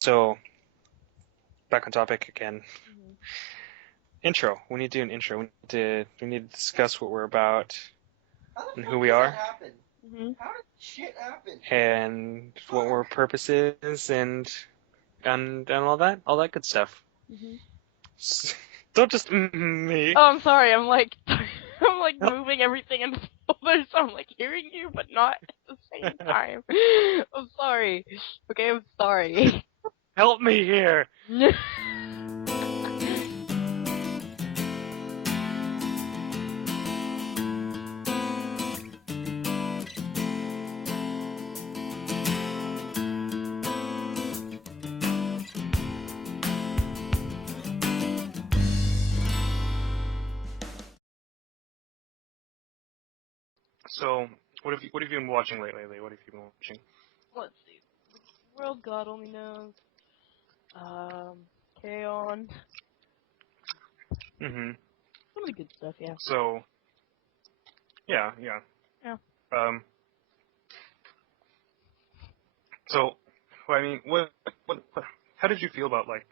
So, back on topic again. Mhm. Intro. We need to do an intro. We need to discuss what we're about How the and who fuck we did that are happen? Mhm. How did shit happen? and what our purpose is and all that good stuff. Mhm. Don't just me. Oh, I'm sorry. I'm like, I'm like Help, moving everything in the folder, so I'm like hearing you, but not at the same time. I'm sorry. Okay, I'm sorry. help me here. So, what have you been watching lately? What have you been watching? Let's see. World God only knows. K-On. Mhm. Some of the good stuff, yeah. So, yeah. Yeah. Um. So, well, I mean, what how did you feel about like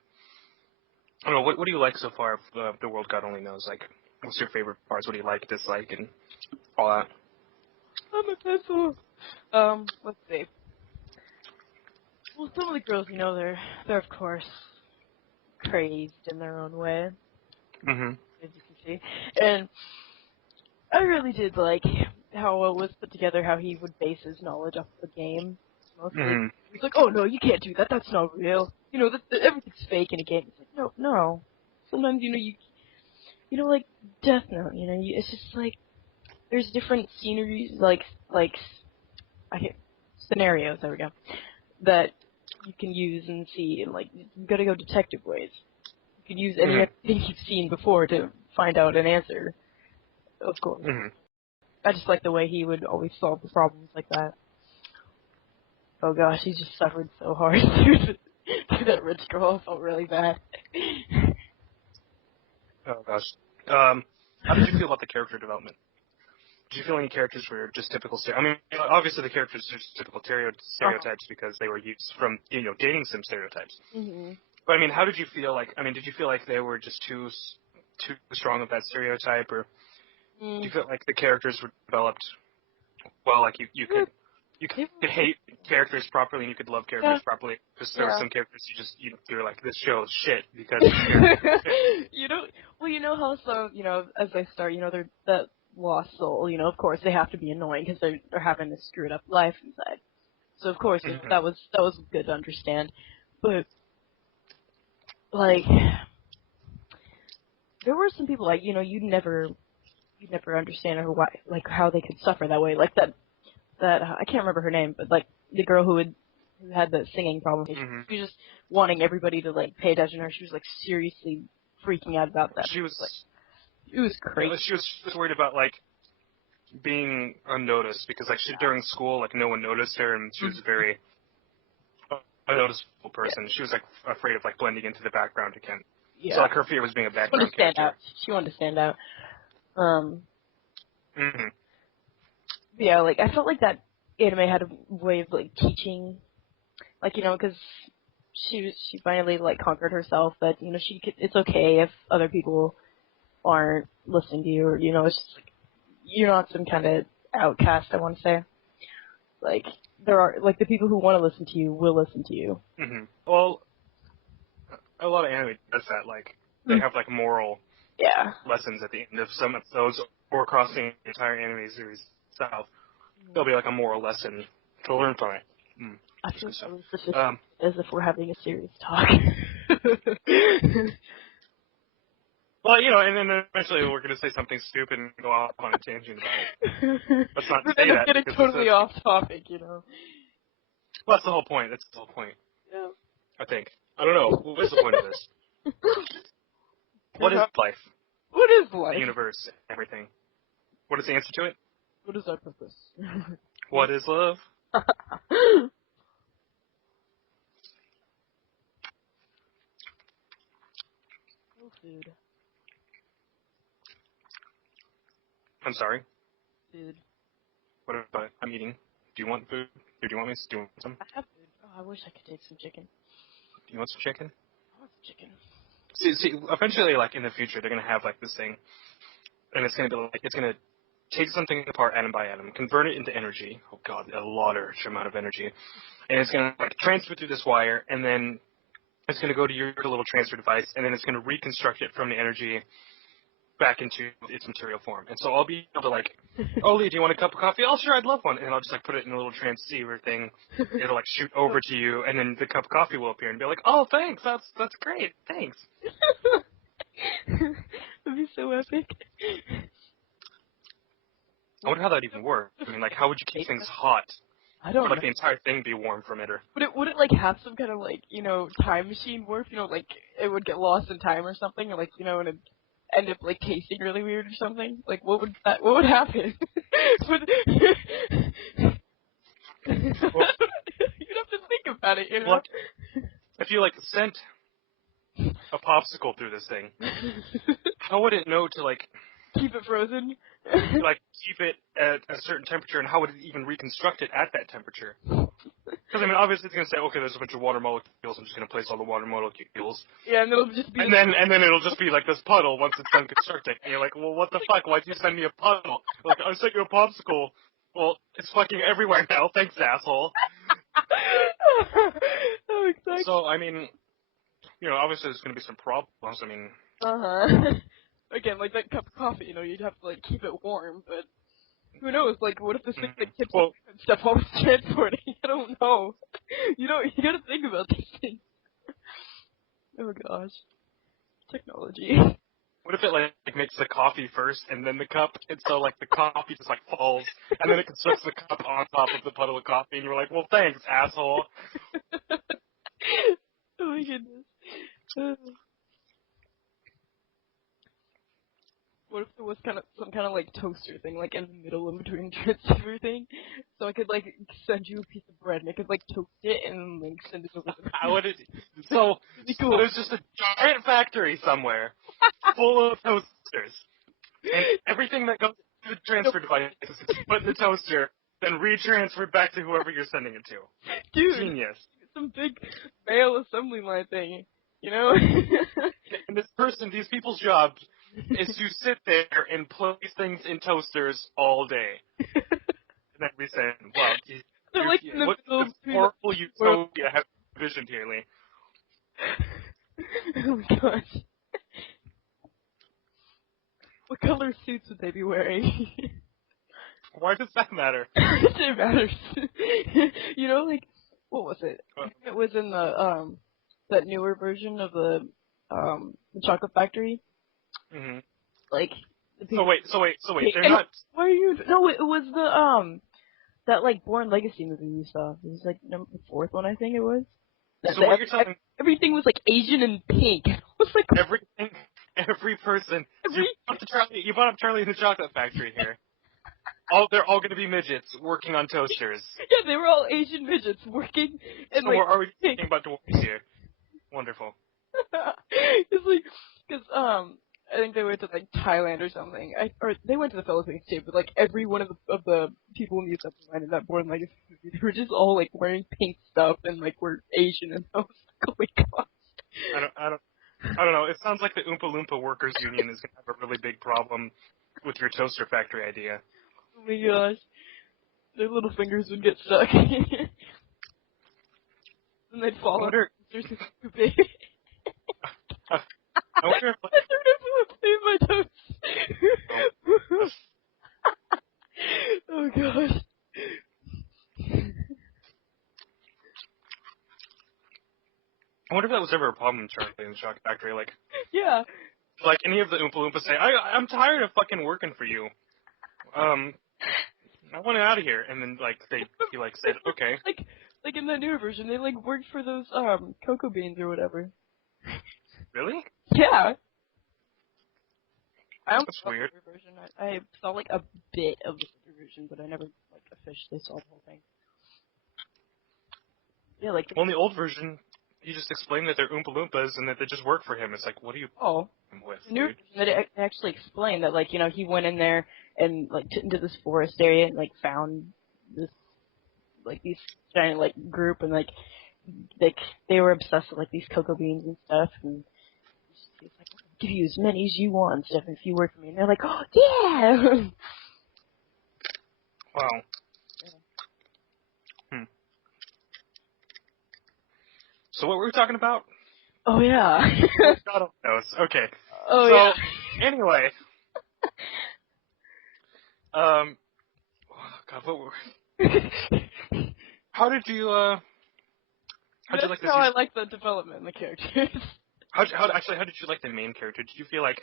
I don't know. What do you like so far of the world God only knows? Like, what's your favorite parts? What do you like, dislike, and all that? I'm a pencil. Let's see. Well, some of the girls, they're of course crazed in their own way, Mhm. as you can see, and I really did like how it was put together, how he would base his knowledge off the game. Mostly, Mhm. he's like, "Oh no, you can't do that. That's not real. Everything's fake in a game." It's like, no. Sometimes like Death Note. It's just like there's different sceneries, I can't, scenarios. There we go. That you can use and see, and like you gotta go detective ways. You can use anything Mhm. you've seen before to find out an answer. Of course. Mhm. I just like the way he would always solve the problems like that. Oh gosh, he just suffered so hard through that rich girl. I felt really bad. Oh gosh. How did you feel about the character development? Did you feel any characters were just typical? I mean, obviously the characters are just typical stereotypes because they were used from dating sim stereotypes. Mhm. But I mean, how did you feel like? I mean, did you feel like they were just too strong of that stereotype, or do you Mm. feel like the characters were developed well? Like you They could hate characters properly and you could love yeah, characters properly. Because there were yeah. some characters you're like, this show is shit because these characters are shit. you know, well, how some, as they start, they're that lost soul. Of course they have to be annoying because they're having a screwed up life inside. So of course, Mm-hmm. that was good to understand. But like, there were some people like you'd never understand or why, like how they could suffer that way. Like that I can't remember her name, but like the girl who had the singing problem. Mm-hmm. She was just wanting everybody to like pay attention to her. She was like seriously freaking out about that. She Like was it was yeah, crazy. she was just worried about like being unnoticed because like she during school like no one noticed her and she was a Mhm. very unnoticeable Yeah, person. She was like afraid of like blending into the background again. So yeah. like her fear was being a She wanted to background stand out. character. She wanted to stand out. Um, Mm-hmm. but yeah, like I felt like that anime had a way of like teaching, like because she finally like conquered herself that it's okay if other people aren't listening to you, or it's just like you're not some kind of outcast. I want to say, like there are like the people who want to listen to you will listen to you. Mm-hmm. Well, a lot of anime does that. Like they Mm. have like moral Yeah. lessons at the end of some episodes or across the entire anime series itself. There'll be like a moral lesson to learn from it. I That's feel good stuff. so suspicious, Um, as if we're having a serious talk. well, and then eventually we're going to say something stupid and go off on a tangent about it. Let's not We're say end up that getting because totally off topic. well, that's the whole point. That's the whole point, Yeah. I think. I don't know. What is the point of this? What is life? What is The life? universe? Everything? What is the answer to it? What is our purpose? What is love? Oh, food. I'm sorry. Food. What about I'm eating? Do you want food? Or do you want me? Do you want some? I have food. Oh, I wish I could take some chicken. You want some chicken? I want some chicken. See, eventually, like, in the future, they're gonna have, like, this thing, and it's gonna be, like, it's gonna take something apart atom by atom, convert it into energy. Oh, God, a large amount of energy. And it's gonna, like, transfer through this wire, and then it's gonna go to your little transfer device, and then it's gonna reconstruct it from the energy back into its material form. And so I'll be able to, like, oh, Lee, do you want a cup of coffee? Oh, sure, I'd love one. And I'll just, like, put it in a little transceiver thing. It'll, like, shoot over to you, and then the cup of coffee will appear and be like, oh, thanks, that's great, thanks. That'd be so epic. I wonder how that even works. I mean, like, how would you keep things hot? I don't Would, like, know. the entire thing be warm from it, or? Would it like have some kind of like, you know, time machine warp? You know, like it would get lost in time or something, or like, you know, and it'd end up like tasting really weird or something? Like what would happen? You'd have to think about it, you know? Well, if you, like, sent a popsicle through this thing, how would it know to, like, Keep it frozen? like, keep it at a certain temperature, and how would it even reconstruct it at that temperature? Because, I mean, obviously it's going to say, okay, there's a bunch of water molecules, I'm just going to place all the water molecules. Yeah, and it'll just be And then it'll just be like this puddle once it's done constructing. And you're like, well, what the fuck? Why'd you send me a puddle? Like, I sent you a popsicle. Well, it's fucking everywhere now. Thanks, asshole. Oh, exactly. So, I mean, you know, obviously there's going to be some problems. I mean, Again, like that cup of coffee, you know, you'd have to like keep it warm, but who knows? Like, what if the thing that tips well, and stuff always transporting? I don't know. You gotta think about these things. Oh gosh, technology. what if it like makes the coffee first and then the cup, and so like the coffee just like falls, and then it constructs the cup on top of the puddle of coffee, and you're like, well, thanks, asshole. Oh my goodness. What if there was some kind of like toaster thing, like in the middle in between transceiver thing, so I could like send you a piece of bread and I could like toast it and like send it over. How would it? So, cool. so there's just a giant factory somewhere full of toasters, and everything that goes to the transfer device is put in the toaster, then retransferred back to whoever you're sending it to. Dude, Genius. some big mail assembly line thing, you know? And these people's job is to sit there and place things in toasters all day. And then we say, well, They're like in the what middle this between horrible utopia have envisioned here, Lee? Oh my gosh. What color suits would they be wearing? Why does that matter? It matters. You know, like, what was it? It was in the, that newer version of the Chocolate Factory. Mm-hmm. Like, So wait, they're not... Why are you... No, it was the, that, like, Bourne Legacy movie you saw. It was, like, the fourth one, I think it was. So what you're telling... Everything was, like, Asian and pink. It was, like... Every person... You brought up Charlie and the Chocolate Factory here. They're all going to be midgets working on toasters. Yeah, they were all Asian midgets working and, so like... we're already thinking about dwarves here. Wonderful. It's like... Because, I think they went to like Thailand or something. Or they went to the Philippines too, but like every one of the people in the assembly line in that Born Legacy movie, they were just all like wearing pink stuff and like were Asian, and I was like, oh my gosh. I don't know. It sounds like the Oompa Loompa Workers Union is going to have a really big problem with your toaster factory idea. Oh my gosh. Their little fingers would get stuck. And they'd fall out. They're so stupid. I wonder if, like, my toes. Oh gosh. I wonder if that was ever a problem in Charlie and the Chocolate Factory. Like, yeah. Like any of the Oompa Loompas say, I'm tired of fucking working for you. I want it out of here. And then like he like said, okay. Like in the newer version, they like worked for those cocoa beans or whatever. Really? Yeah. That's weird. Version. I saw like a bit of the version, but I never like officially saw the whole thing. Yeah, like. Well, in the old version, he just explained that they're Oompa Loompas and that they just work for him. It's like, what do you? With? The new version, that it actually explained that, like, you know, he went in there and like into this forest area and like found this like these giant like group, and like like they were obsessed with like these cocoa beans and stuff, and he's like, I'll give you as many as you want and stuff if you work for me. And they're like, oh yeah. Wow. Hmm. So what were we talking about? Oh yeah. God knows. Okay. Oh so, yeah. Anyway. Oh, God, what were How did you, how'd you like That's the how I season? like the development in the characters. How did you like the main character? Did you feel like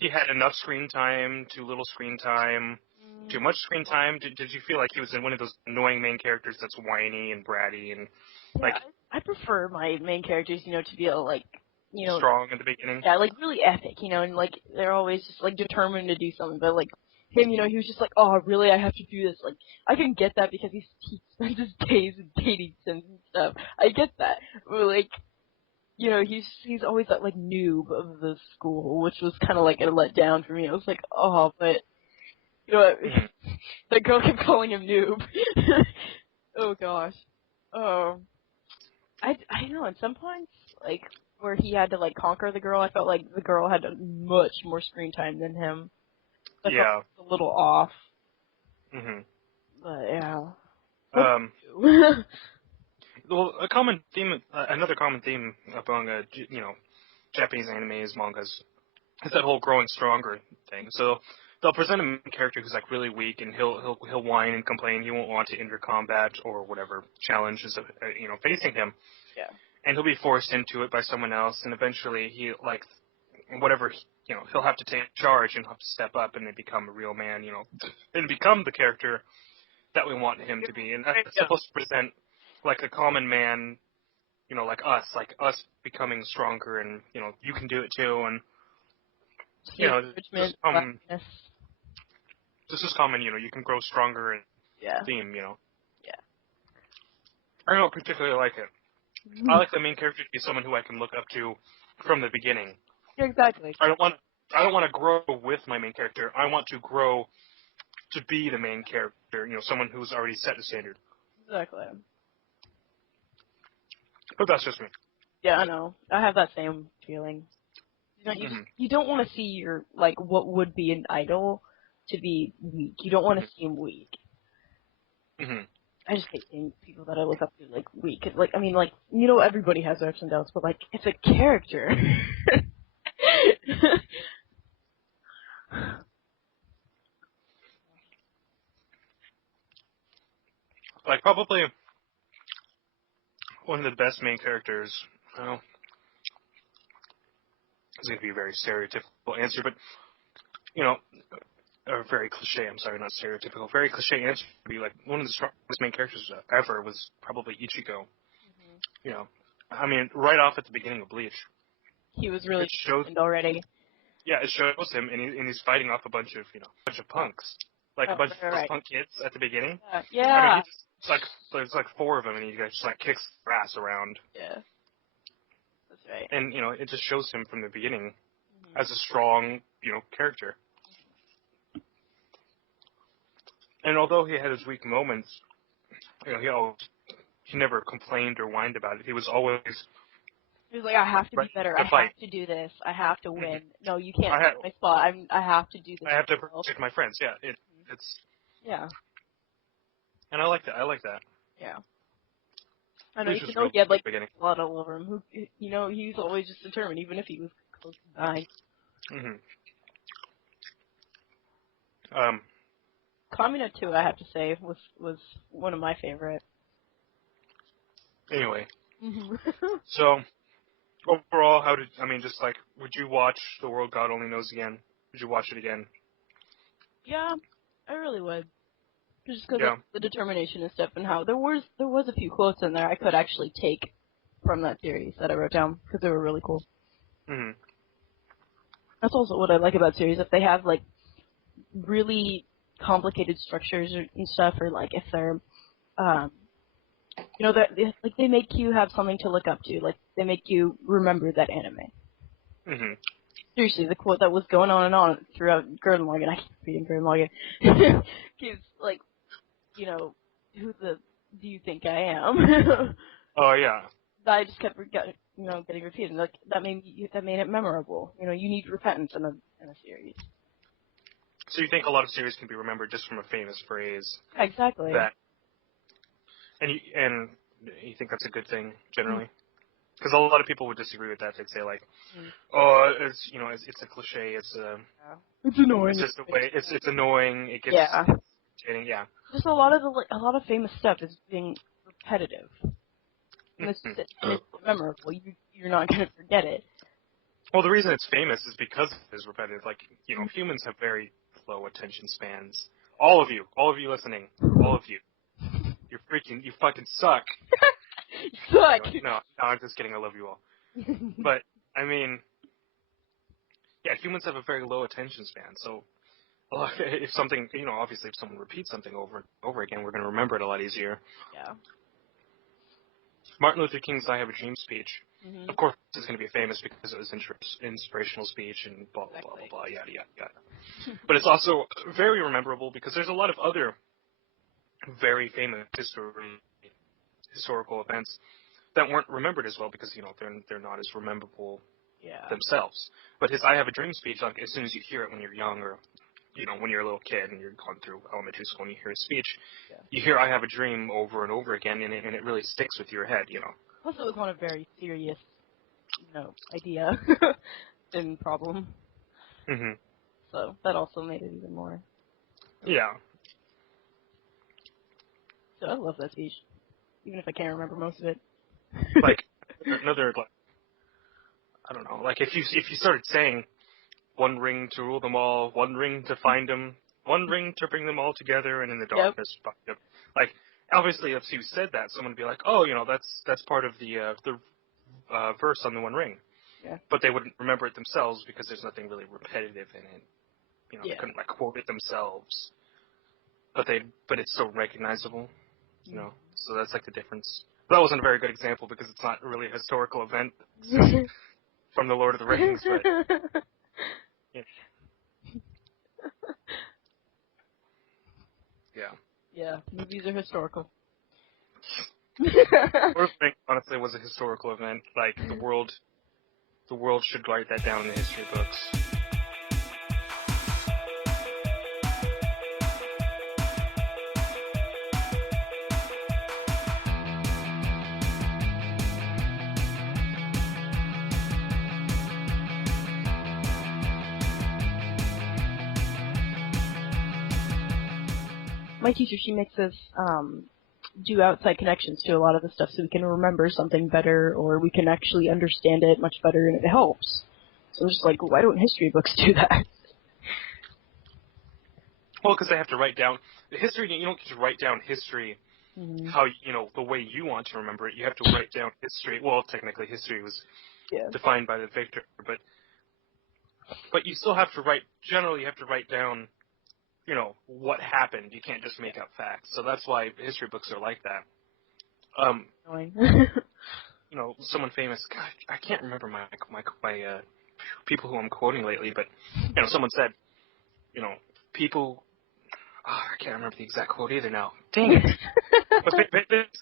he had enough screen time, too little screen time, too much screen time? Did you feel like he was in one of those annoying main characters that's whiny and bratty and, like, I prefer my main characters, to be like, strong at the beginning? yeah, like really epic, and like they're always just like determined to do something. But like him, he was just like, oh, really, I have to do this. Like I can get that because he spends his days in dating sims and stuff. I get that, but like, he's always that like noob of the school, which was kind of like a letdown for me. I was like, oh, but that girl kept calling him noob. Oh gosh. Oh. I don't know. At some points, like where he had to like conquer the girl, I felt like the girl had much more screen time than him. I felt like it was a little off. Mhm. But yeah. Well, another common theme among Japanese animes, mangas, is that whole growing stronger thing. So they'll present a main character who's like really weak, and he'll whine and complain. He won't want to enter combat or whatever challenges facing him. Yeah. And he'll be forced into it by someone else, and eventually he'll have to take charge and have to step up and then become a real man, and become the character that we want him to be. And that's supposed to present like a common man, like us becoming stronger, and you can do it too, and this is common, you can grow stronger and theme, Yeah. I don't particularly like it. I like the main character to be someone who I can look up to from the beginning. Yeah, exactly. I don't want to grow with my main character. I want to grow to be the main character, someone who's already set the standard. Exactly. But that's just me. Yeah, I know. I have that same feeling. You don't want to see your like what would be an idol to be weak. You don't want to see him weak. Mm-hmm. I just hate seeing people that I look up to like weak. Like I mean, like everybody has ups and downs, but like it's a character. Like probably one of the best main characters. Well, it's going to be a very stereotypical answer, but or very cliche. I'm sorry, not stereotypical. Very cliche answer would be like one of the strongest main characters ever was probably Ichigo. Mm-hmm. I mean, right off at the beginning of Bleach, he was really already. Yeah, it shows him, and he's fighting off a bunch of punks, like a bunch of punk kids at the beginning. Yeah. I mean, there's like 4 of them, and he just like kicks their ass around. Yeah. That's right. And it just shows him from the beginning as a strong, character. And although he had his weak moments, he never complained or whined about it. He was always. He was like, I have to be better. I have to do this. I have to win. No, you can't take my spot. I have to do this. I have to protect my friends. Yeah, it's. Yeah. And I like that. Yeah. I know. Even though he had like blood all over him, he was always just determined, even if he was close to dying. Kamina too, I have to say, was one of my favorite. Anyway. So. Overall, would you watch The World God Only Knows again? Would you watch it again? Yeah, I really would. Just because of the determination and stuff, and how there was a few quotes in there I could actually take from that series that I wrote down, because they were really cool. Mm-hmm. That's also what I like about series, if they have, like, really complicated structures and stuff, or, like, if they're, they make you have something to look up to. Like, they make you remember that anime. Mm-hmm. Seriously, the quote that was going on and on throughout Gurren Lagann, I keep reading Gurren Lagann, keeps, like, who do you think I am? Oh yeah. That I just kept getting repeated. Like that made it memorable. You need repentance in a series. So you think a lot of series can be remembered just from a famous phrase Yeah, exactly. that, and you think that's a good thing generally? Because a lot of people would disagree with that. They'd say like, oh, it's a cliche. It's annoying. It's just the way. It's annoying. It gets. Yeah. Yeah. Just a lot of famous stuff is being repetitive. And it's memorable. You're not gonna forget it. Well, the reason it's famous is because it's repetitive. Like, humans have very low attention spans. All of you listening, all of you, you fucking suck. Suck. No, I'm just kidding. I love you all. But I mean, yeah, humans have a very low attention span. So, if something, obviously, if someone repeats something over and over again, we're going to remember it a lot easier. Yeah. Martin Luther King's "I Have a Dream" speech. Mm-hmm. Of course, it's going to be famous because it was inspirational speech and blah blah blah blah blah yada yada yada. But it's also very memorable because there's a lot of other very famous historical events that weren't remembered as well because they're not as memorable themselves. But his "I Have a Dream" speech, like as soon as you hear it when you're young or when you're a little kid and you're going through elementary school and you hear his speech, you hear "I have a dream" over and over again, and it really sticks with your head, Plus, it was on a very serious, idea and problem. Mm-hmm. So that also made it even more. Yeah. So I love that speech, even if I can't remember most of it. Like another, I don't know, like if you started saying, "One ring to rule them all, one ring to find them, one ring to bring them all together, and in the darkness find them." Like, obviously, if you said that, someone would be like, "Oh, that's part of the verse on the One Ring." Yeah. But they wouldn't remember it themselves because there's nothing really repetitive in it. They couldn't quote it themselves. But it's so recognizable, So that's like the difference. That wasn't a very good example because it's not really a historical event from the Lord of the Rings, but. Yeah. Yeah, movies are historical. Lord of the Rings, honestly, was a historical event. Like, the world should write that down in the history books. My teacher, she makes us do outside connections to a lot of the stuff so we can remember something better or we can actually understand it much better and it helps. So I'm just like, why don't history books do that? Well, because they have to write down history. You don't just write down history how the way you want to remember it. You have to write down history. Well, technically, history was defined by the victor, but you still have to write. Generally, you have to write down, what happened. You can't just make up facts. So that's why history books are like that. Someone famous. God, I can't remember my people who I'm quoting lately, but someone said, people. Oh, I can't remember the exact quote either now. Dang it. But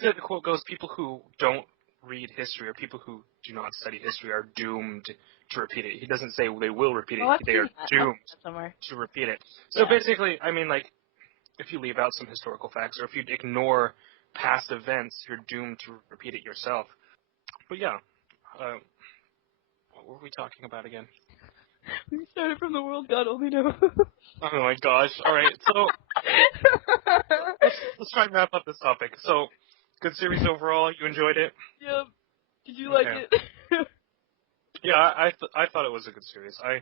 the quote goes, people who don't read history or people who do not study history are doomed to repeat it. He doesn't say they will repeat it. They are doomed to repeat it. So basically, I mean, like, if you leave out some historical facts or if you ignore past events, you're doomed to repeat it yourself. But yeah, what were we talking about again? We started from the world God only knows. Oh my gosh. All right, so let's try and wrap up this topic. So, good series overall. You enjoyed it? Yep. Did you like it? Yeah, I thought it was a good series. I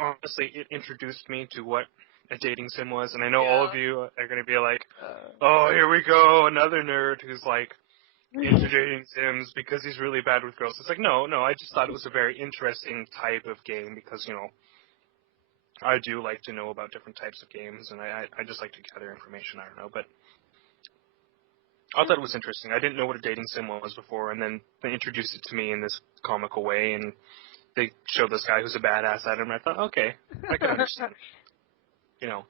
honestly, it introduced me to what a dating sim was, and I know all of you are going to be like, oh, here we go, another nerd who's like into dating sims because he's really bad with girls. It's like, no, I just thought it was a very interesting type of game because, I do like to know about different types of games, and I just like to gather information, I don't know, but I thought it was interesting. I didn't know what a dating sim was before, and then they introduced it to me in this comical way, and they showed this guy who's a badass at it, and I thought, okay, I can understand it.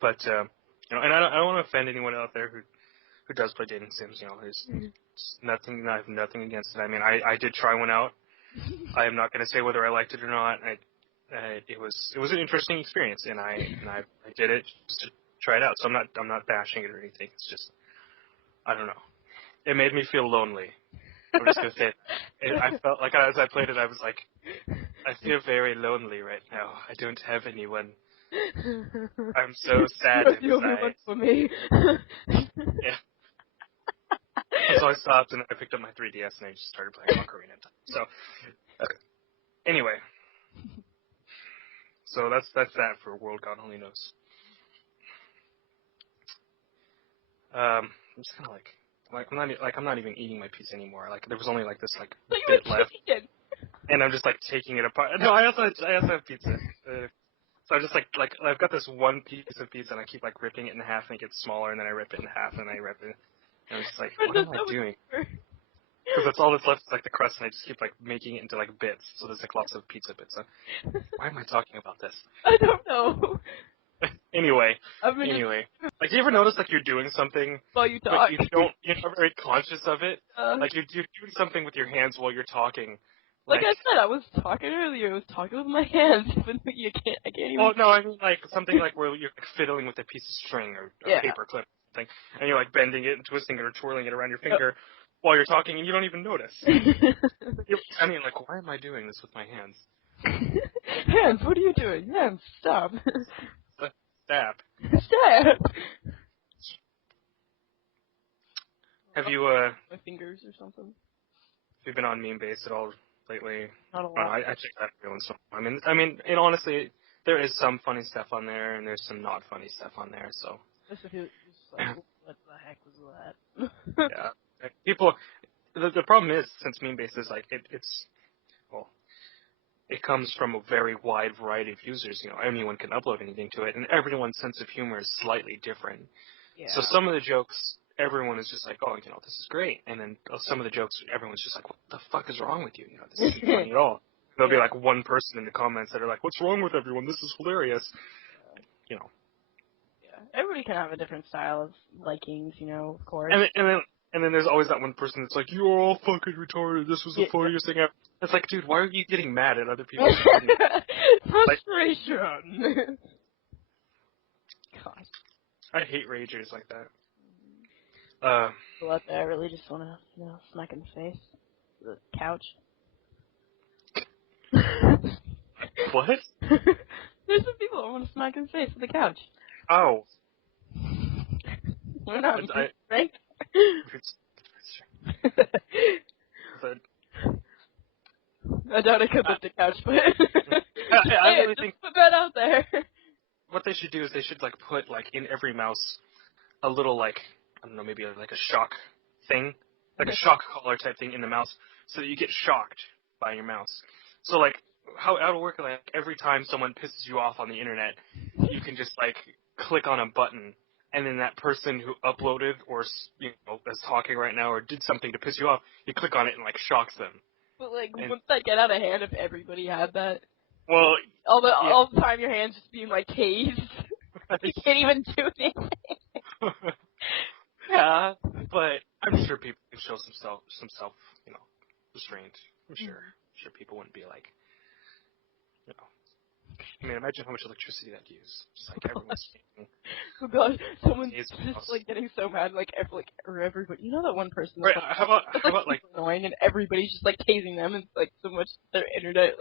But, and I don't want to offend anyone out there who does play dating sims, there's nothing. I have nothing against it. I mean, I did try one out. I am not going to say whether I liked it or not. It was an interesting experience, and I did it just to try it out. So I'm not bashing it or anything. It's just, I don't know. It made me feel lonely. I'm just gonna say I felt like as I played it, I was like, I feel very lonely right now. I don't have anyone. I'm so sad You're the only inside. one for me. Yeah. So I stopped and I picked up my 3DS and I just started playing Ocarina of Time. So, anyway. So that's that for World God Only Knows. I'm just kind of I'm not even eating my pizza anymore. Like there was only like this like bit left, and I'm just like taking it apart. No, I also have pizza. So I'm just like I've got this one piece of pizza and I keep like ripping it in half and it gets smaller and then I rip it in half and I rip it. And I'm just like, what am I doing? Because that's all that's left is like the crust and I just keep like making it into like bits. So there's like lots of pizza bits. So why am I talking about this? I don't know. Anyway, like, do you ever notice like you're doing something, while you but talk, you're not very conscious of it? Like you're doing something with your hands while you're talking. Like I said, I was talking earlier. I was talking with my hands, but I can't even. Oh no, I mean like something like where you're like fiddling with a piece of string or a paper clip or something, and you're like bending it and twisting it or twirling it around your finger while you're talking, and you don't even notice. I mean, like, why am I doing this with my hands? Hands, what are you doing? Hands, stop. Stab. Stab. Have you my fingers or something? Have you been on meme base at all lately? Not a lot. I check that every once in a while. I mean, and honestly, there is some funny stuff on there, and there's some not funny stuff on there. So. Just if you just like, what the heck was that? Yeah. People. The problem is, since meme base is like it comes from a very wide variety of users. Anyone can upload anything to it, and everyone's sense of humor is slightly different. Yeah. So some of the jokes, everyone is just like, oh, this is great, and then some of the jokes, everyone's just like, what the fuck is wrong with you? This isn't funny at all. There'll be like one person in the comments that are like, what's wrong with everyone? This is hilarious. Yeah. Everybody can have a different style of likings, of course. And then there's always that one person that's like, you're all fucking retarded. This was the funniest thing ever. It's like, dude, why are you getting mad at other people? Frustration. God. I hate ragers like that. People out there really just want to, smack in the face. The couch. What? There's some people that want to smack in the face with the couch. Oh. We're not right? I doubt I could lift the couch, but I really think put that out there. What they should do is they should like put like in every mouse a little like I don't know, maybe like a shock thing, like a shock collar type thing in the mouse, so that you get shocked by your mouse. So like how it'll work, like every time someone pisses you off on the internet, you can just like click on a button. And then that person who uploaded or is talking right now or did something to piss you off, you click on it and like shocks them. But like, wouldn't that get out of hand if everybody had that? Well, all the time your hands just being like tased. You can't even do anything. Yeah, but I'm sure people can show some self restraint. I'm sure people wouldn't be like, I mean, imagine how much electricity that'd use. Just like everyone's speaking. Oh gosh, someone's just like getting so mad, like everybody. You know that one person that's right, how about like annoying, and everybody's just like tasing them, and like so much their internet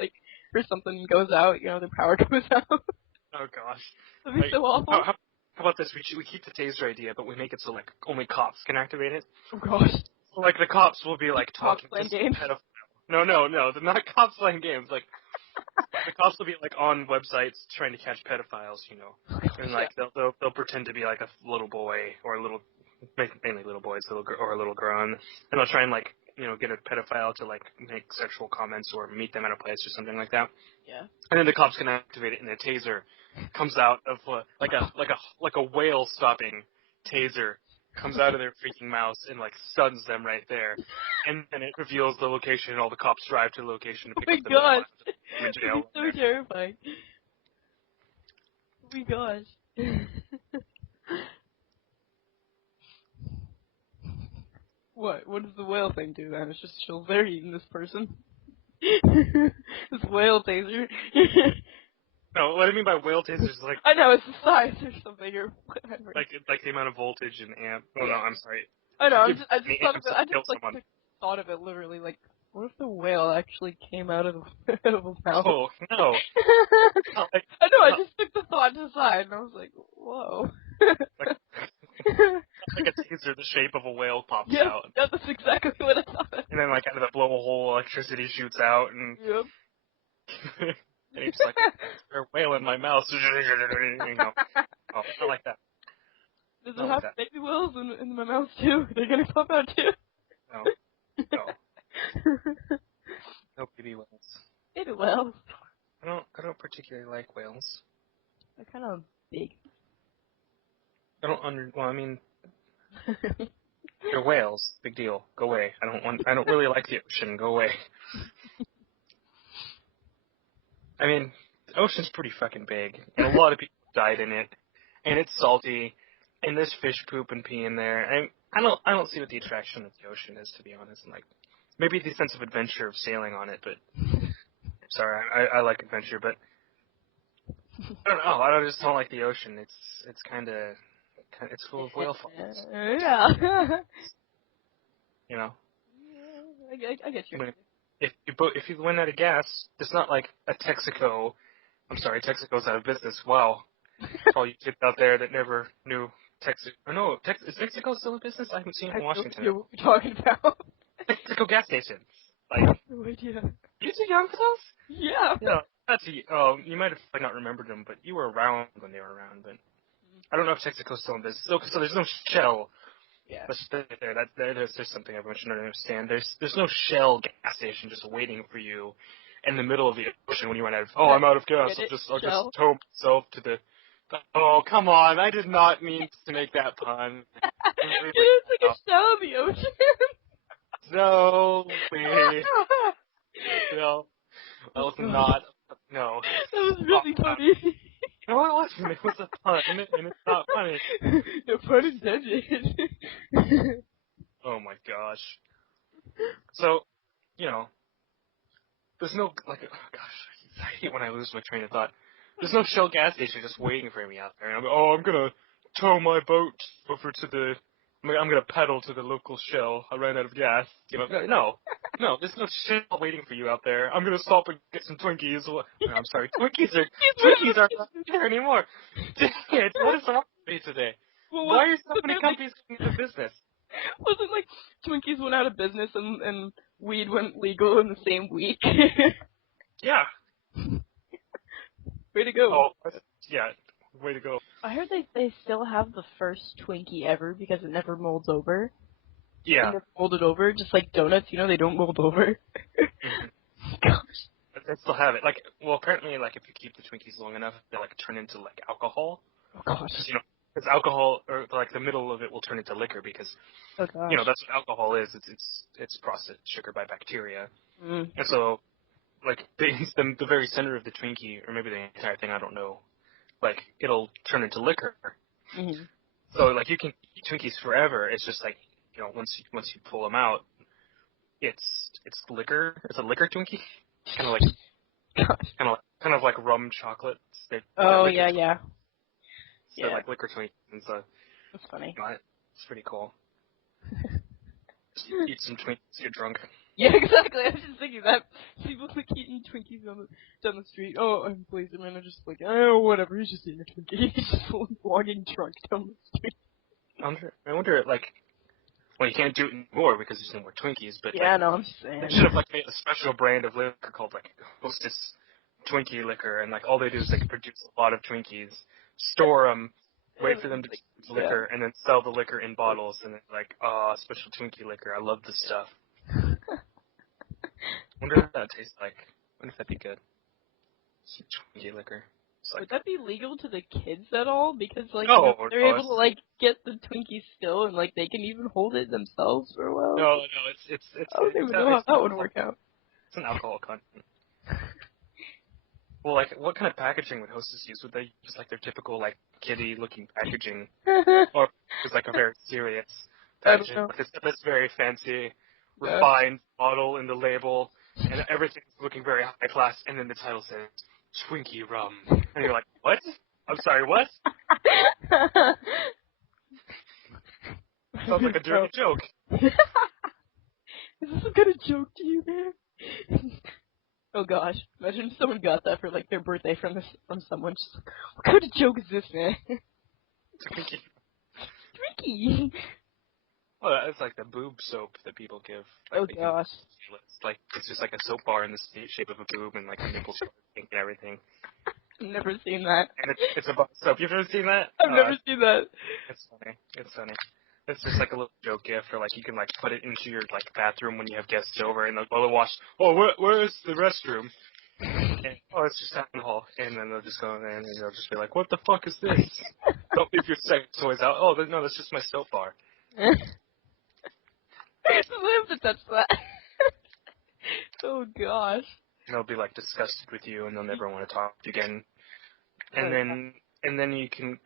or something goes out, their power goes out. Oh gosh, that'd be so awful. How about this? We keep the taser idea, but we make it so like only cops can activate it. Oh gosh. So, like the cops will be like talking playing games. No, they're not cops playing games. Like the cops will be like on websites trying to catch pedophiles, and like they'll pretend to be like a little boy or a little, mainly little boys, or a little girl, and they'll try and like get a pedophile to like make sexual comments or meet them at a place or something like that. Yeah. And then the cops can activate it, and the taser comes out of like a whale stopping taser comes out of their freaking mouth and like stuns them right there, and then it reveals the location, and all the cops drive to the location to pick up them and put them in jail. So terrifying. Oh my gosh. What? What does the whale thing do then? It's just she'll there eating this person. This whale taser. No, what I mean by whale taser is like I know, it's the size or something or whatever. like the amount of voltage and amp. Oh no, I'm sorry. I know, Give I just me thought of amps it, to I kill just like someone. thought of it literally like, what if the whale actually came out of out of a mouth? Oh no. Like, I know, I not just took the thought to the side and I was like, whoa. like, like a taser, the shape of a whale pops Yeah, out, yeah, that's exactly what I thought. and then like out of the blowhole, electricity shoots out, and Yep. and he's like, "There's a whale in my mouth." You know, oh, not like that. Does it Not like have that. baby whales in my mouth too? They're gonna pop out too. No, no, no baby whales. Baby whales. I don't particularly like whales. They're kind of big. Well, I mean, they're whales. Big deal. Go away. I don't really like the ocean. Go away. I mean, the ocean's pretty fucking big, and a lot of people died in it, and it's salty, and there's fish poop and pee in there. I don't see what the attraction of the ocean is, to be honest. And like, maybe the sense of adventure of sailing on it, but sorry, I like adventure, but I don't know. I just don't like the ocean. It's kind of it's full of whale falls. Yeah. You know, I get you. if you run out of gas, it's not like a Texaco. I'm sorry, Texaco's out of business. Wow. For all you kids out there that never knew Texas. Or no, is Texaco still in business? I haven't seen it in Washington. What we're talking about. Texaco gas stations. Like, No idea. you too young for those? Yeah. Yeah. You might have not remembered them, but you were around when they were around. But I don't know if Texaco's still in business. So there's no Shell. Yeah. Let's stay there. There's something everyone should understand. There's no Shell gas station just waiting for you in the middle of the ocean when you run out of. Oh, I'm out of gas. I'll just tow myself to the. Oh, come on! I did not mean to make that pun. It's like a shell in the ocean. No way. No, that was not. No. That was really funny. No, it wasn't. It was a pun, and it's not funny. No pun intended. Oh my gosh. So, you know, there's no like. Oh gosh, I hate when I lose my train of thought. There's no Shell gas station just waiting for me out there. And I'm gonna tow my boat over to the. I'm gonna pedal to the local Shell. I ran out of gas. You know, no, there's no Shell waiting for you out there. I'm gonna stop and get some Twinkies. No, I'm sorry, Twinkies aren't there anymore. Dang it! What is wrong with me today? Well, Why are so many companies going out of business? Wasn't like Twinkies went out of business and weed went legal in the same week? Yeah. Way to go. Oh, yeah. Way to go. I heard they still have the first Twinkie ever because it never molds over. Yeah. It never molded over, just like donuts, they don't mold over. Mm-hmm. Gosh. But they still have it. Like, well, apparently, like, if you keep the Twinkies long enough, they like turn into like alcohol. Oh gosh. Because alcohol, or like the middle of it, will turn into liquor because Oh gosh. that's what alcohol is. It's processed sugar by bacteria, Mm. and so like the very center of the Twinkie, or maybe the entire thing, I don't know. Like, it'll turn into liquor. Mm-hmm. So like you can eat Twinkies forever. It's just like once you pull them out, it's liquor. It's a liquor Twinkie. Kind of like rum chocolate. Oh yeah, yeah. So like liquor Twinkies, and so That's funny. it's pretty cool. Just eat some Twinkies, get drunk. Yeah, exactly. I was just thinking that people like eating Twinkies down the street. Oh, I'm Blazer Man. I'm just like, oh, whatever. He's just eating a Twinkie. He's just walking drunk down the street. I wonder, like, well, you can't do it anymore because there's no more Twinkies. But yeah, like, no, I'm just saying. they should have like made a special brand of liquor called like Hostess Twinkie liquor, and like all they do is like produce a lot of Twinkies, store them, wait for them to make liquor, and then sell the liquor in bottles, and it's like, special Twinkie liquor. I love this stuff. Wonder what that tastes like. Wonder if that'd be good. Some Twinkie liquor. Would that be legal to the kids at all? Because like they're able to like get the Twinkies still, and like they can even hold it themselves for a while. No, it's. I don't even know how that would work out. It's an alcohol content. Well, like, what kind of packaging would Hostess use? Would they use like their typical like kiddie-looking packaging, or just like a very serious I don't know. That's very fancy, Yeah. refined model in the label, and everything's looking very high class. And then the title says Twinkie rum, and you're like, what? I'm sorry, what? Sounds like a dirty joke. Is this a good joke to you, man? Oh gosh, imagine if someone got that for like their birthday from someone. Just like, what kind of joke is this, man? Twinkie. Tricky. Oh, that's like the boob soap that people give. Like, Oh they gosh. It's like it's just like a soap bar in the shape of a boob and like a nipple and everything. I've never seen that. And it's a bar soap. You've never seen that? I've never seen that. It's funny. It's funny. It's just like a little joke gift, or like you can like put it into your like bathroom when you have guests over, and they'll wash. Oh, where is the restroom? And, oh, it's just down the hall. And then they'll just go in and they'll just be like, what the fuck is this? Don't leave your sex toys out. Oh, no, that's just my soap bar. I have to touch that. Oh gosh. And they'll be like disgusted with you, and they'll never want to talk to you again. And then you can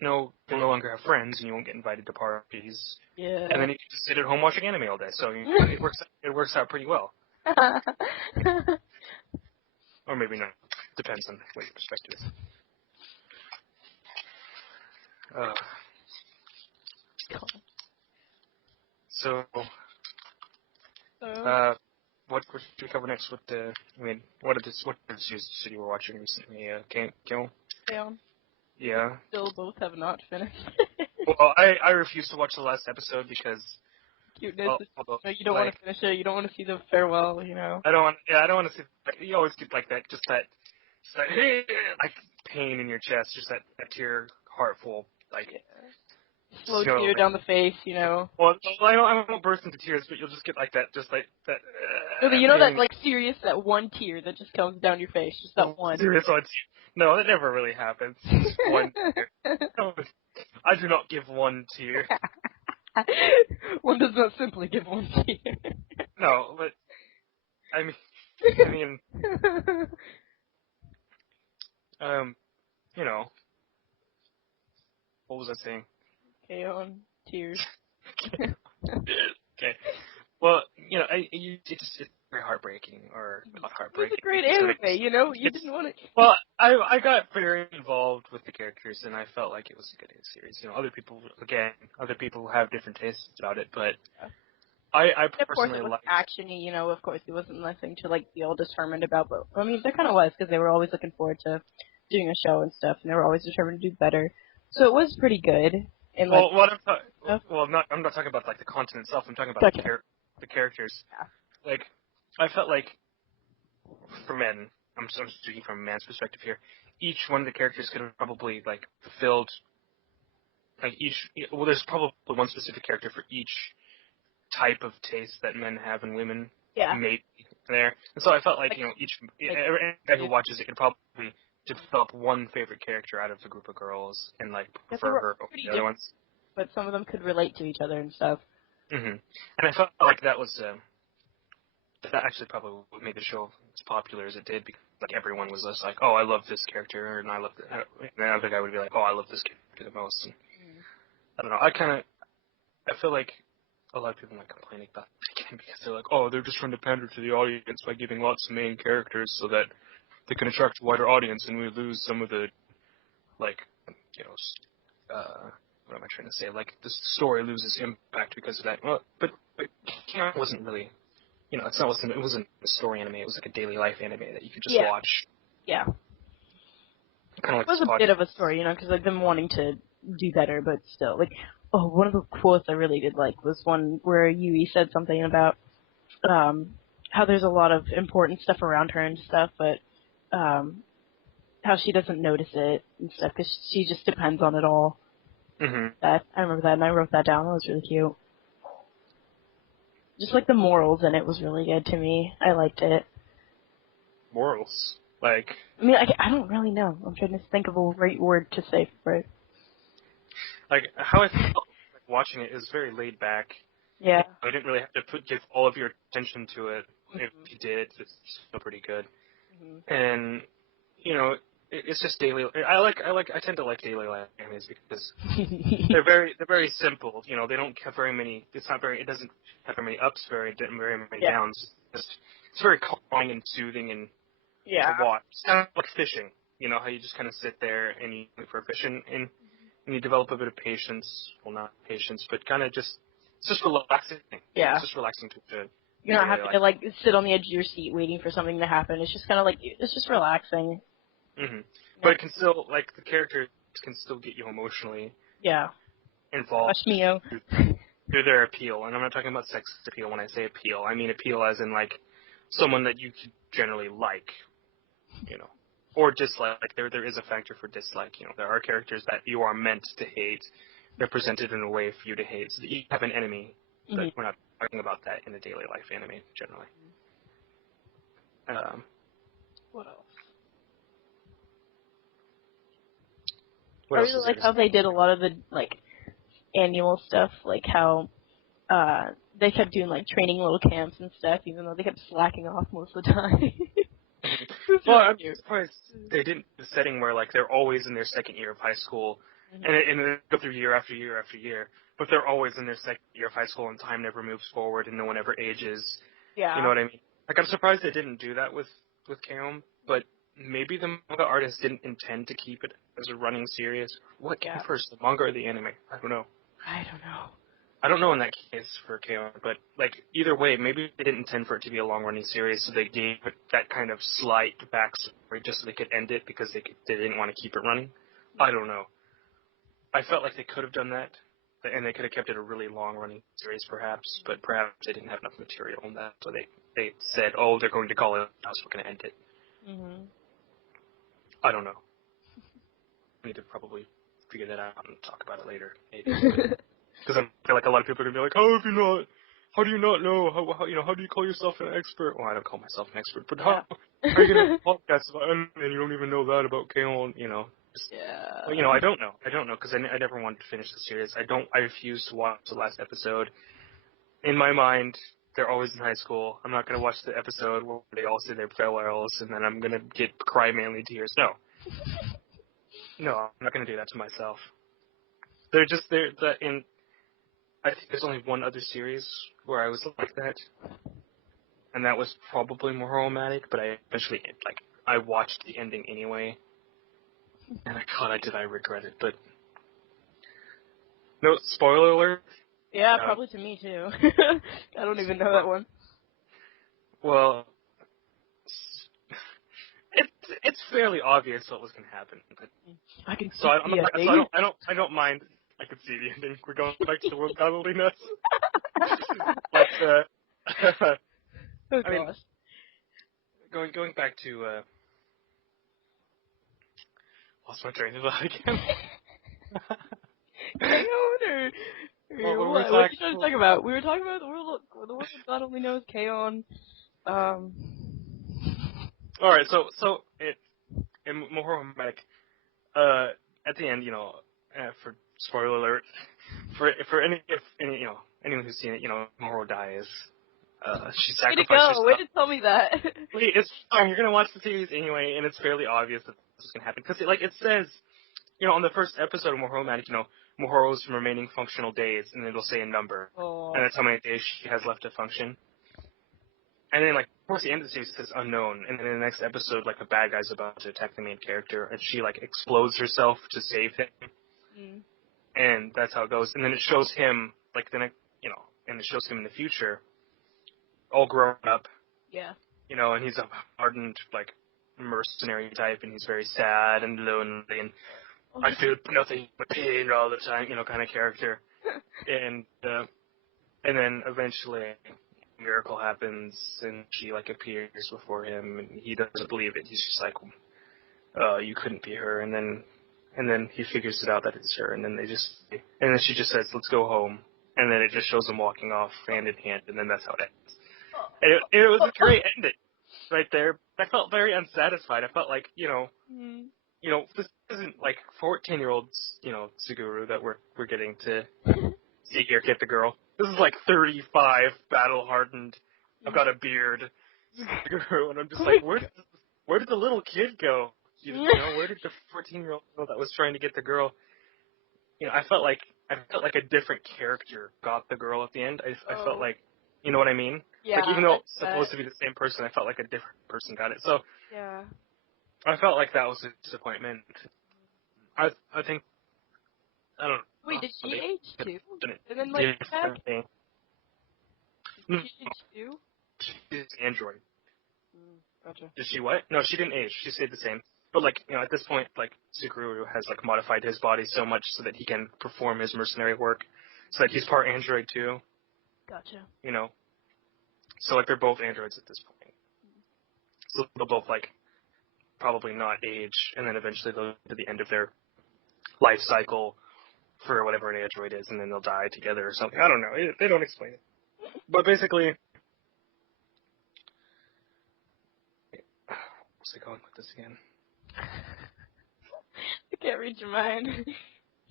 you'll no longer have friends, and you won't get invited to parties. Yeah. And then you can just sit at home watching anime all day. So it works out pretty well. Or maybe not. Depends on what your perspective is. So, what should we cover next? What did you were watching recently? Kill? Down. Yeah. Still both have not finished. Well, I refuse to watch the last episode because cuteness. You don't want to finish it. You don't want to see the farewell. You know. I don't want to see. You always get like that, just that like pain in your chest, just that tear, heartful, like. Yeah. Slow tear down the face, you know. Well, I won't burst into tears, but you'll just get like that, just like that. No, you know that like serious, that one tear that just comes down your face, just that one. Serious one tear. No, that never really happens. Just one tear. No, I do not give one tear. One does not simply give one tear. No, but I mean, you know, what was I saying? Okay, on tears. Okay. Well, you know, it's very heartbreaking, or not heartbreaking. It's a great anime, you know. You didn't want to. Well, I got very involved with the characters, and I felt like it was a good series. You know, other people have different tastes about it, but I personally of course, it was actiony. You know, of course, it wasn't nothing to like be all determined about. But I mean, there kind of was, because they were always looking forward to doing a show and stuff, and they were always determined to do better. So it was pretty good. And, like, I'm not talking about like the content itself. I'm talking about the characters. Yeah. Like, I felt like for men, I'm speaking from a man's perspective here. Each one of the characters could have probably like fulfilled like there's probably one specific character for each type of taste that men have in women. Yeah. Maybe there. And so I felt like every guy who watches it could probably develop one favorite character out of a group of girls and like prefer her over the other ones. But some of them could relate to each other and stuff. Mhm. And I felt like that was that actually probably what made the show as popular as it did, because like everyone was just like, oh, I love this character, and I love and the other guy would be like, oh, I love this character the most. And I don't know. I feel like a lot of people might complain about that because they're like, oh, they're just trying to pander to the audience by giving lots of main characters so that they can attract a wider audience, and we lose some of the, like, you know, what am I trying to say? Like, the story loses impact because of that. Well, but you know, it wasn't really, you know, it wasn't a story anime. It was like a daily life anime that you could just watch. Yeah. Kind of like it was a bit of a story, you know, because I've been wanting to do better, but still, like, one of the quotes I really did like was one where Yui said something about how there's a lot of important stuff around her and stuff, but how she doesn't notice it and stuff because she just depends on it all. Mm-hmm. I remember that, and I wrote that down. That was really cute. Just like the morals in it was really good to me. I liked it. Morals? Like... I mean, I don't really know. I'm trying to think of a right word to say for it. Like, how I felt like watching it is very laid back. Yeah. I didn't really have to give all of your attention to it. If you did, it's still pretty good. Mm-hmm. And, you know, it's just daily. I tend to like daily life animes because they're very simple. You know, they don't have very many. It doesn't have very many ups, very many Yeah. downs. It's very calming and soothing and to watch. It's kind of like fishing. You know how you just kind of sit there and you look for a fish and you develop a bit of patience. Well, not patience, but kind of just it's just relaxing. Yeah. It's just relaxing to. You're not having to like sit on the edge of your seat waiting for something to happen. It's just kind of like it's just relaxing. Mm-hmm. But it can still the characters can still get you emotionally involved Watch Mio. through their appeal. And I'm not talking about sex appeal when I say appeal. I mean appeal as in like someone that you could generally like, you know, or dislike. Like there is a factor for dislike. You know, there are characters that you are meant to hate. They're presented in a way for you to hate. So that you have an enemy. But we're not talking about that in a daily life anime generally. What else? What I else really is like there? how they did a lot of the like annual stuff, like how they kept doing like training little camps and stuff, even though they kept slacking off most of the time. Well, I'm surprised they didn't the setting where like they're always in their second year of high school, and they go through year after year after year, but they're always in their second year of high school and time never moves forward and no one ever ages. Yeah. You know what I mean? Like I'm surprised they didn't do that with Kaom, but maybe the manga artist didn't intend to keep it as a running series. What came first, the manga or the anime? I don't know. I don't know in that case for Kaon, but like either way, maybe they didn't intend for it to be a long-running series, so they gave it that kind of slight backstory just so they could end it because they didn't want to keep it running. I don't know. I felt like they could have done that, and they could have kept it a really long-running series perhaps, but perhaps they didn't have enough material on that, so they said, oh, they're going to call it now, so we're going to end it. I don't know. I need to probably figure that out and talk about it later, maybe. Because I feel like a lot of people are gonna be like, how do you not know? How do you call yourself an expert? Well, I don't call myself an expert, but how are you gonna podcast about it and you don't even know that about Kaon? You know, well, I don't know because I never wanted to finish the series. I refuse to watch the last episode. In my mind, they're always in high school. I'm not gonna watch the episode where they all say their farewells and then I'm gonna cry manly tears. No, I'm not gonna do that to myself. I think there's only one other series where I was like that, and that was probably more romantic, but I eventually, I watched the ending anyway, and I regret it, but, no, spoiler alert. Yeah, probably to me too. I don't even know that one. Well, it's fairly obvious what was going to happen, but, I can see I don't mind. I could see the ending. We're going back to the world godliness. But oh I mean, gosh. going back to lost my train of thought again. What are you trying to talk about? We were talking about the world God only knows, Kaon. All right, so in more romantic, at the end, for spoiler alert, for anyone who's seen it, Moro dies. She sacrifices herself. Way to tell me that. Wait, it's fine. You're gonna watch the series anyway, and it's fairly obvious that this is gonna happen because it says, on the first episode of Mahoromatic, Mahoro's remaining functional days, and it'll say a number, and that's how many days she has left to function. And then, towards the end of the series, it says unknown, and then in the next episode, the bad guy's about to attack the main character, and she explodes herself to save him, and that's how it goes. And then it shows him, and it shows him in the future, all grown up. Yeah. And he's a hardened, mercenary type, and he's very sad and lonely, and I feel nothing but pain all the time, kind of character. And then eventually a miracle happens, and she, appears before him, and he doesn't believe it. He's just you couldn't be her, and then he figures it out that it's her, and then she just says, let's go home, and then it just shows them walking off hand in hand, and then that's how it ends. And it was a great ending right there. I felt very unsatisfied. I felt this isn't 14-year-olds, Suguru that we're getting to see here get the girl. This is 35, battle-hardened, I've got a beard, Suguru, and I'm just where did the little kid go? Where did the 14-year-old girl that was trying to get the girl? I felt like a different character got the girl at the end. I felt like, you know what I mean? Yeah. Even though it's supposed to be the same person, I felt like a different person got it. So Yeah. I felt like that was a disappointment. I think I don't know. Wait, did she age too? And then Yeah, back? Did she age too? she's Android. Gotcha. Did she what? No, she didn't age. She stayed the same. But at this point, Suguru has modified his body so much so that he can perform his mercenary work. So he's part android too. Gotcha. So they're both androids at this point. So they'll both probably not age, and then eventually they'll get to the end of their life cycle for whatever an android is, and then they'll die together or something. I don't know. They don't explain it. But basically, where's I going with this again? I can't read your mind.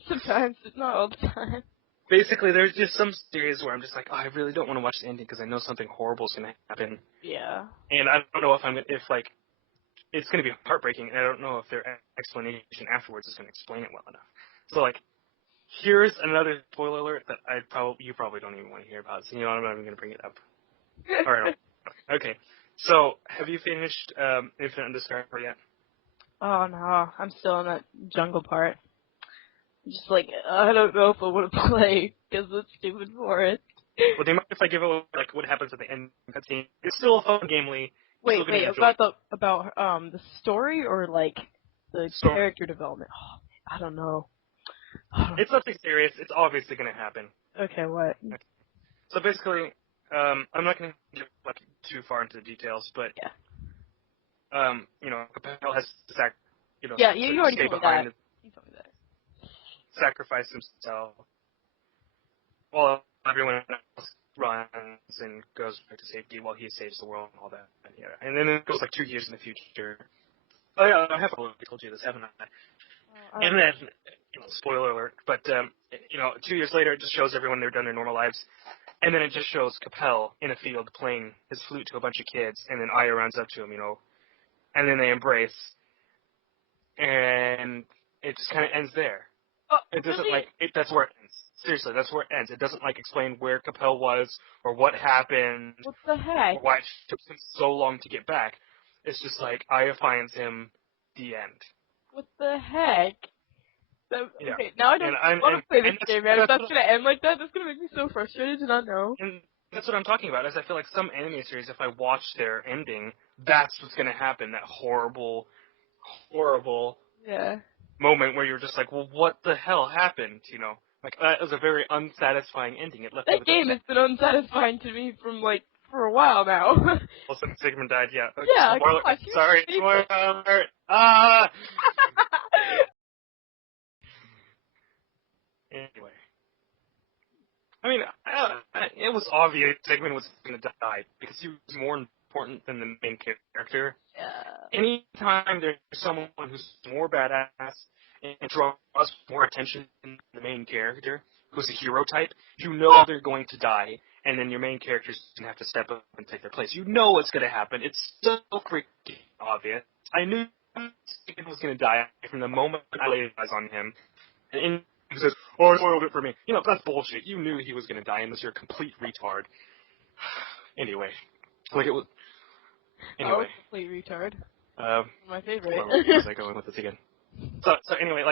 Sometimes, but not all the time. Basically, there's just some series where I'm just like, I really don't want to watch the ending because I know something horrible is going to happen. Yeah. And I don't know if it's going to be heartbreaking, and I don't know if their explanation afterwards is going to explain it well enough. So, here's another spoiler alert that you probably don't even want to hear about, so I'm not even going to bring it up. Alright, okay. So, have you finished Infinite Undiscovered yet? Oh no, I'm still on that jungle part. I'm just I don't know if I want to play because it's stupid forest. Well, do you mind if I give it what happens at the end cutscene? It's still a fun gamely. Wait, about the story or the Story. character development? Oh, I don't know. It's nothing serious. It's obviously going to happen. Okay, what? Okay. So basically, I'm not going to get too far into the details, but yeah. Capel has yeah, you already told me that. You told me that. Sacrifice himself while everyone else runs and goes back to safety while he saves the world and all that. And then it goes 2 years in the future. Oh yeah, I have already told you this, haven't I? And then, spoiler alert, but 2 years later it just shows everyone they're done their normal lives. And then it just shows Capel in a field playing his flute to a bunch of kids, and then Aya runs up to him, and then they embrace, and it just kind of ends there. Oh, it doesn't really? That's where it ends. Seriously, that's where it ends. It doesn't explain where Capel was or what happened. What the heck? Or why it took him so long to get back. It's just Aya finds him. The end. What the heck? So, yeah. Okay, now I don't want to play this game, man. If that's gonna end like that, that's gonna make me so frustrated to not know. And that's what I'm talking about. Is I feel like some anime series, if I watch their ending, that's what's gonna happen. That horrible moment where you're just well, what the hell happened? That was a very unsatisfying ending. It left that game has been unsatisfying to me from for a while now. Well, since Sigmund died, yeah. Yeah, gosh, sorry, spoiler alert. Anyway. I mean, it was obvious Sigmund was going to die because he was more important than the main character. Yeah. Anytime there's someone who's more badass and draws more attention than the main character, who's a hero type, they're going to die, and then your main character's going to have to step up and take their place. What's going to happen. It's so freaking obvious. I knew Sigmund was going to die from the moment I laid eyes on him. And he says, "Oh, I spoiled it for me." That's bullshit. You knew he was going to die unless you're a complete retard. Anyway. It was... Anyway. Oh, complete retard. My favorite. Where was I going with this again? So anyway,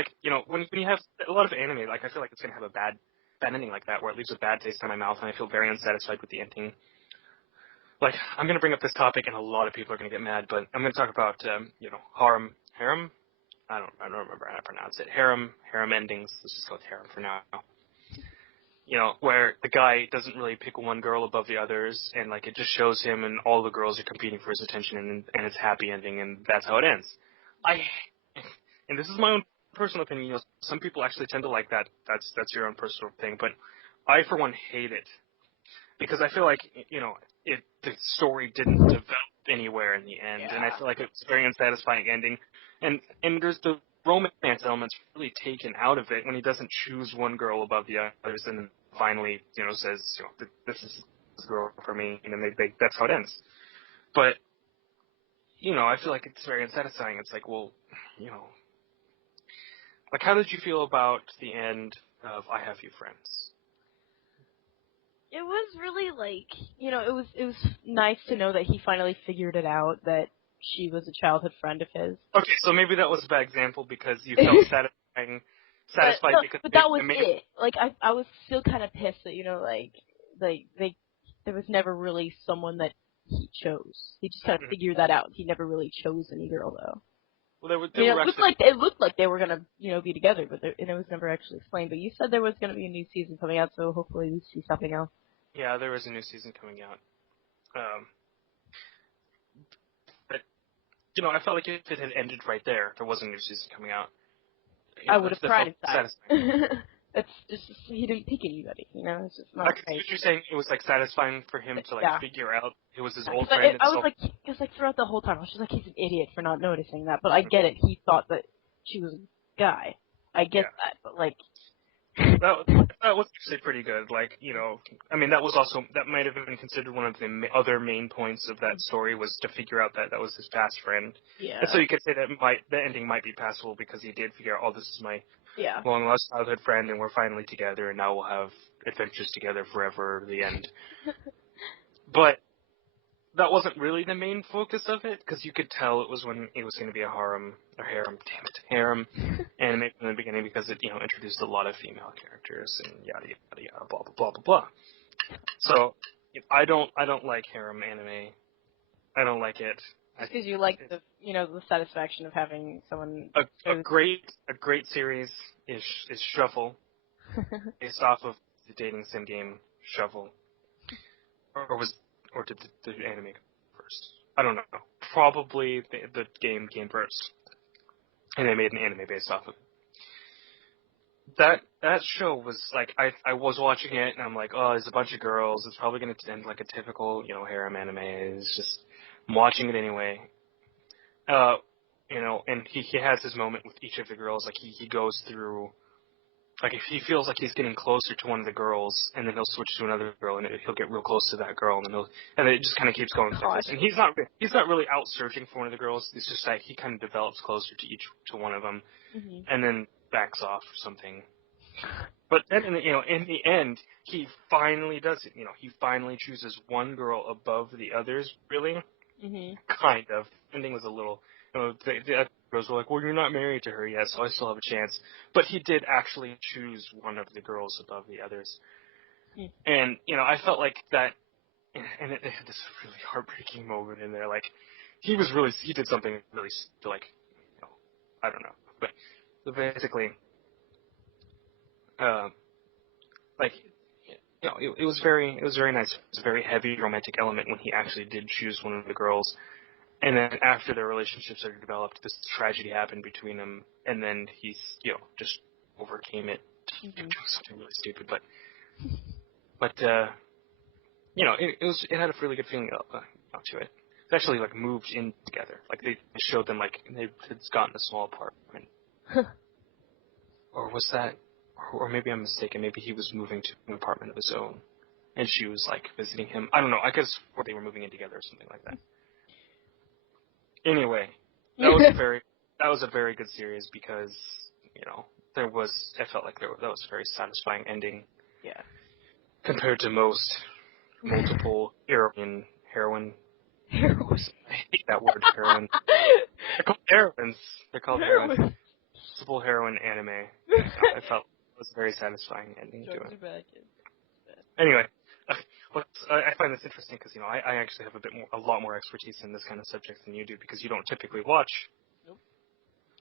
when you have a lot of anime, I feel like it's going to have a bad ending like that, where it leaves a bad taste in my mouth, and I feel very unsatisfied with the ending. I'm going to bring up this topic, and a lot of people are going to get mad, but I'm going to talk about, harem? I don't remember how to pronounce it. Harem endings. Let's just go with harem for now. Where the guy doesn't really pick one girl above the others, and it just shows him and all the girls are competing for his attention, and it's a happy ending, and that's how it ends. And this is my own personal opinion. Some people actually tend to like that. That's your own personal thing, but I for one hate it because I feel like the story didn't develop anywhere in the end, and I feel like it's a very unsatisfying ending. And there's the romance elements really taken out of it when he doesn't choose one girl above the others, and then finally says this is this girl for me, and then that's how it ends. But I feel like it's very unsatisfying. It's like, well, like, how did you feel about the end of I Have Few Friends? It was really it was nice to know that he finally figured it out that she was a childhood friend of his. Okay, so maybe that was a bad example because you felt satisfied because but that was it made it. Like I was still kind of pissed that there was never really someone that he chose. He just kind of figured that out. He never really chose any girl though. Well, they were it looked like they were gonna be together, but and it was never actually explained. But you said there was gonna be a new season coming out, so hopefully we see something else. Yeah, there was a new season coming out. But I felt like if it had ended right there was a new season coming out. I would have cried inside. Satisfying. That's just he didn't pick anybody. It's just not. Like, you're saying it was like satisfying for him to figure out it was his old friend. I was because throughout the whole time I was just like, he's an idiot for not noticing that. But I get it. He thought that she was a guy. I get that, but like. That was actually pretty good. Like, that might have been considered one of the other main points of that story was to figure out that was his past friend. Yeah. And so you could say that the ending might be passable because he did figure out, oh, this is my long lost childhood friend, and we're finally together, and now we'll have adventures together forever. The end. But that wasn't really the main focus of it, because you could tell it was when it was going to be a harem anime from the beginning, because it, introduced a lot of female characters and yada yada yada, blah blah blah blah blah. So I don't like harem anime. I don't like it. Because you like the satisfaction of having someone. A great series is Shuffle, based off of the dating sim game Shuffle, or did the anime come first? I don't know. Probably the game came first, and they made an anime based off of it. That show was like, I was watching it, and I'm like, oh, there's a bunch of girls. It's probably going to end like a typical, harem anime. It's just, I'm watching it anyway. And he has his moment with each of the girls. Like, he goes through, like, if he feels like he's getting closer to one of the girls, and then he'll switch to another girl, and he'll get real close to that girl, and then it just kind of keeps going like this. And he's not really out searching for one of the girls. It's just like he kind of develops closer to one of them, and then backs off or something. But then, in the end, he finally does it. He finally chooses one girl above the others. Really, kind of. Ending was a little. The other girls were like, well, you're not married to her yet, so I still have a chance. But he did actually choose one of the girls above the others. And, I felt like that, and it had this really heartbreaking moment in there. Like, he did something really, like, I don't know. But basically, it was very nice. It was a very heavy romantic element when he actually did choose one of the girls. And then after their relationship started developed, this tragedy happened between them, and then he's, just overcame it, doing something really stupid. But it had a really good feeling to it. They actually, like, moved in together. Like, they showed them, like, they had gotten a small apartment. Or was that, or maybe I'm mistaken, maybe he was moving to an apartment of his own, and she was, like, visiting him. I don't know, I guess they were moving in together or something like that. Anyway, that was a very good series because, I felt like that was a very satisfying ending. Yeah. Compared to most multiple heroine. I hate that word, heroine. They're called heroines. They're called heroines. Multiple heroine anime. I felt it was a very satisfying ending to it. Anyway. I find this interesting because, I actually have a lot more expertise in this kind of subject than you do because you don't typically watch. Nope.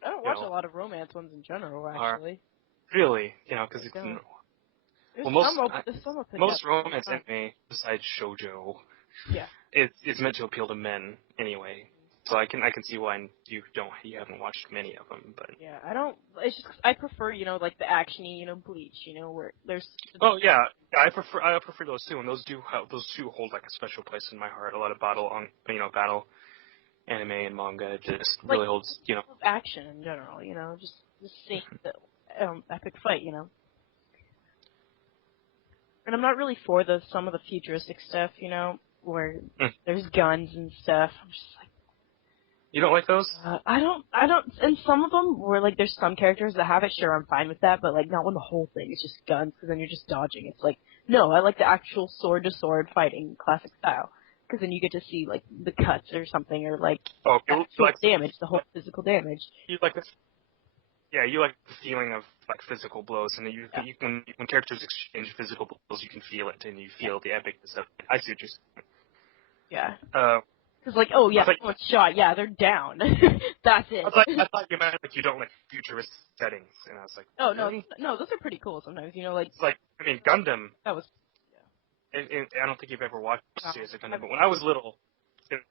I don't watch a lot of romance ones in general, actually. Really? Because it's... Well, most romance anime, besides shoujo, is meant to appeal to men anyway. So I can see why you haven't watched many of them, but yeah, I don't. It's just I prefer like the actiony, Bleach, where there's. Oh yeah, I prefer those too, and those two hold like a special place in my heart. A lot of battle anime and manga, it just really holds action in general, just seeing the epic fight, And I'm not really for some of the futuristic stuff, where there's guns and stuff. I'm just like. You don't like those? I don't, and some of them where, like, there's some characters that have it, sure, I'm fine with that, but, like, not when the whole thing is just guns, because then you're just dodging. It's like, no, I like the actual sword-to-sword fighting, classic style, because then you get to see, like, the cuts or something, or, like, Oh, you actual like damage, the whole physical damage. you like this? Yeah, you like the feeling of like physical blows, and you when characters exchange physical blows, you can feel it, and you feel the epicness of it. I see what you're saying. Yeah. Uh, Because, like, oh, yeah, I thought, someone's shot, yeah, they're down. That's it. I thought you meant like you don't like futurist settings, and I was like, Oh, really? no, those are pretty cool sometimes, you know, like, It's like, I mean, Gundam. that was, And I don't think you've ever watched No, series of Gundam, but when I was little,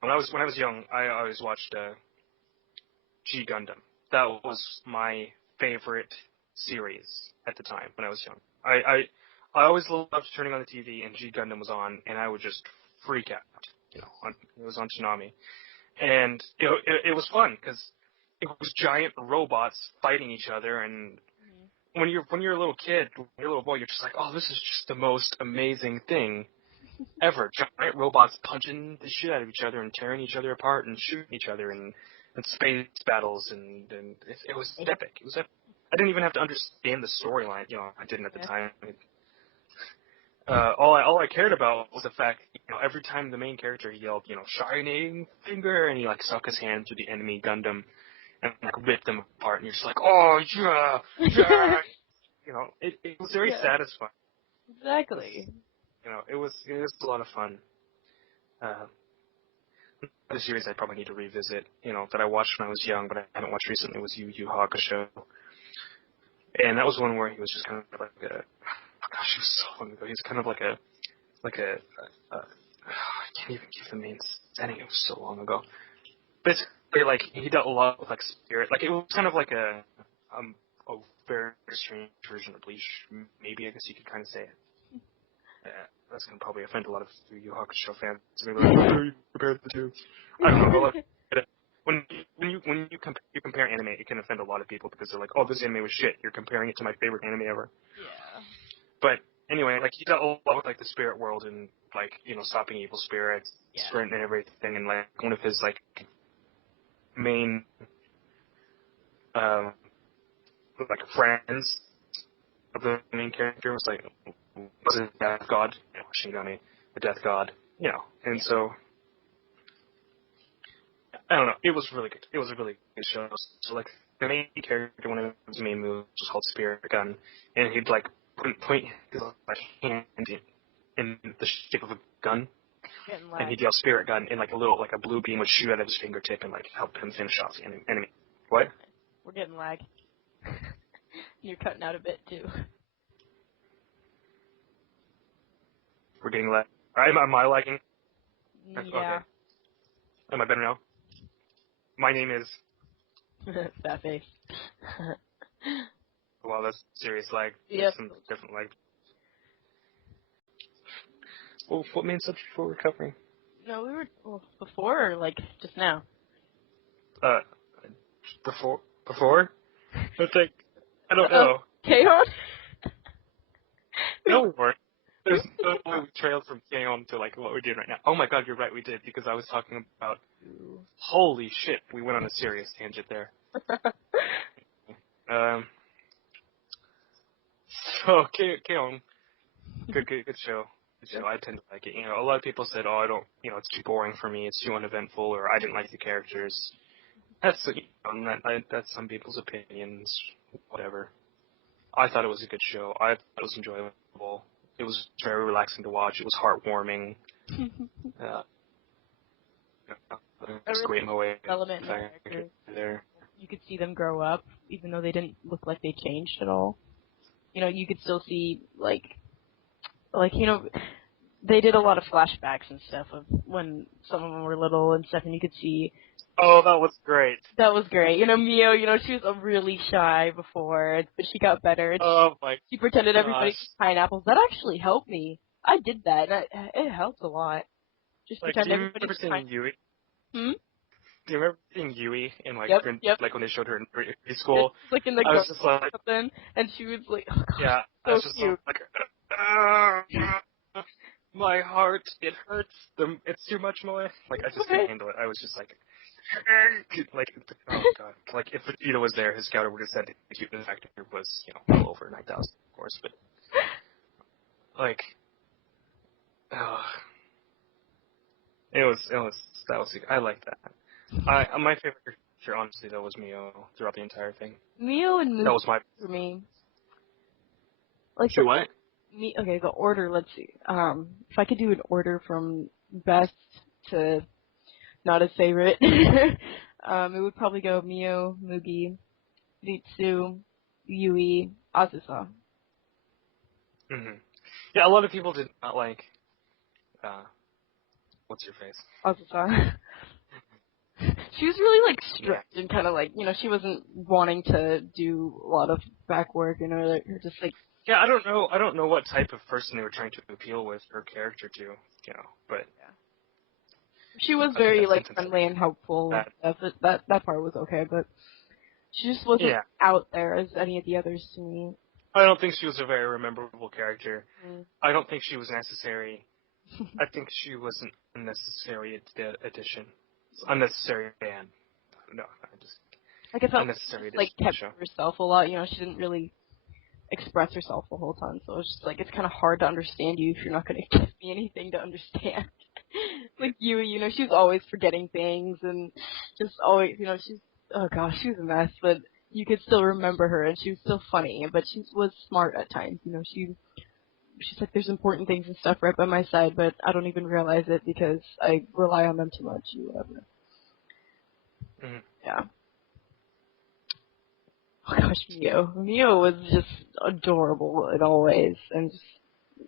when I was young, I always watched G Gundam. That was my favorite series at the time when I was young. I always loved turning on the TV and G Gundam was on, and I would just freak out. You know, it was on Tsunami, and it was fun because it was giant robots fighting each other, and when you're a little kid, when you're a little boy, you're just like, oh, this is just the most amazing thing ever. Giant robots punching the shit out of each other and tearing each other apart and shooting each other and space battles and it was epic. It was epic. I didn't even have to understand the storyline. You know, I didn't at the time. All I cared about was the fact, you know, every time the main character yelled, you know, shining finger, and he like stuck his hand through the enemy Gundam and like ripped them apart, and you're just like, oh yeah, yeah. You know, it was very satisfying. Exactly. You know, it was a lot of fun. The series I probably need to revisit, you know, that I watched when I was young, but I haven't watched recently, was Yu Yu Hakusho. And that was one where he was just kind of like a, oh gosh, it was so long ago. He was kind of like a I can't even give the main setting. It was so long ago. Basically, like, he dealt a lot with like spirit. Like, it was kind of like a very strange version of Bleach. Maybe, I guess you could kind of say it. That's gonna probably offend a lot of Yu Yu Hakusho fans. They're like, how do you compare the two? I don't know. When you compare anime, it can offend a lot of people because they're like, oh, this anime was shit. You're comparing it to my favorite anime ever. Yeah. But anyway, like, he dealt a lot with like the spirit world and like, you know, stopping evil spirits and everything, and like one of his like main like friends of the main character was like a death god, you know, Shinigami, the death god, you know, and so I don't know, it was really good. It was a really good show. So like the main character, one of his main moves was called Spirit Gun, and he'd like point his like hand in the shape of a gun, and he'd yell Spirit Gun, and like a blue beam would shoot out of his fingertip and like help him finish off the enemy. What? We're getting lag. You're cutting out a bit too. We're getting lag. Am I lagging? Yeah. Okay. Am I better now? My name is. That face. Wow, that's serious lag. Yep. Some different lag. Well, what main subject were we covering? No, we were before or like just now. Before? I don't know. K-On? No, we weren't. There's no way we trailed from K-On to like what we're doing right now. Oh my god, you're right, we did, because I was talking about. Holy shit, we went on a serious tangent there. So K-On, good show. Good show. I tend to like it. You know, a lot of people said, "Oh, I don't. You know, it's too boring for me. It's too uneventful," or "I didn't like the characters." That's that's some people's opinions. Whatever. I thought it was a good show. I thought it was enjoyable. It was very relaxing to watch. It was heartwarming. It's great in a way. Development in the characters. There. You could see them grow up, even though they didn't look like they changed at all. You know, you could still see like you know, they did a lot of flashbacks and stuff of when some of them were little and stuff, and you could see. Oh, that was great. That was great. You know, Mio, you know, she was really shy before, but she got better. Oh my. She pretended everybody was pineapples. That actually helped me. I did that, and it helped a lot. Just like, pretend do you everybody was remember seeing Yui? Hmm? Do you remember seeing Yui in like Yep. like when they showed her in preschool? Like in the I was just like, something, and she was like, oh gosh, yeah, so I was just cute. like, my heart, it hurts. It's too much, Malay. Like, I just couldn't handle it. I was just like, like, oh god, like if Vegeta was there, his scouter would have said the cuteness factor was, well over 9,000, of course, but like, uh, that was, I liked that. My favorite character, honestly, though, was Mio throughout the entire thing. Mio and Mookie That was my. for me. Like She what? Okay, the order. Let's see. If I could do an order from best to not as favorite, it would probably go Mio, Mugi, Ritsu, Yui, Azusa. Mm-hmm. Yeah, a lot of people did not like. What's your face? Azusa. She was really like strict and kind of like she wasn't wanting to do a lot of back work and like, her just like. Yeah, I don't know what type of person they were trying to appeal with her character to, but yeah. She was very like friendly and helpful. That part was okay, but she just wasn't out there as any of the others to me. I don't think she was a very memorable character. I don't think she was necessary. I think she was an unnecessary addition. Unnecessary ban. No, I just. Like I felt unnecessary like kept herself a lot. She didn't really express herself the whole time, so it's just like it's kind of hard to understand you if you're not going to give me anything to understand. Like Yui, she was always forgetting things and just always, she's oh gosh, she was a mess, but you could still remember her and she was still funny, but she was smart at times. She's like, there's important things and stuff right by my side, but I don't even realize it because I rely on them too much or whatever. Mm-hmm. Yeah. Oh gosh, Mio. Mio was just adorable in all ways, and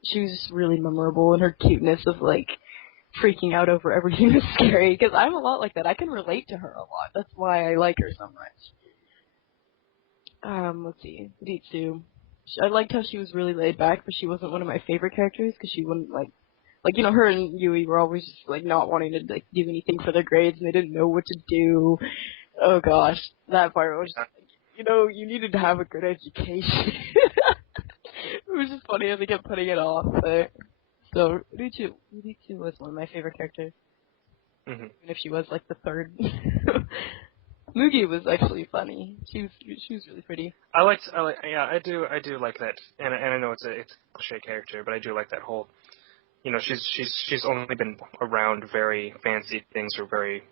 she was just really memorable in her cuteness of like freaking out over everything that's scary, because I'm a lot like that. I can relate to her a lot. That's why I like her so much. Let's see. Ritsu. I liked how she was really laid back, but she wasn't one of my favorite characters, because she wouldn't her and Yui were always just like not wanting to like do anything for their grades, and they didn't know what to do. Oh gosh, that part was just like, you needed to have a good education. It was just funny how they kept putting it off, but so Ritsu was one of my favorite characters. Mm-hmm. Even if she was like the third. Mugi was actually funny. She was really pretty. I do like that, and I know it's a cliche character, but I do like that whole, she's only been around very fancy things or very,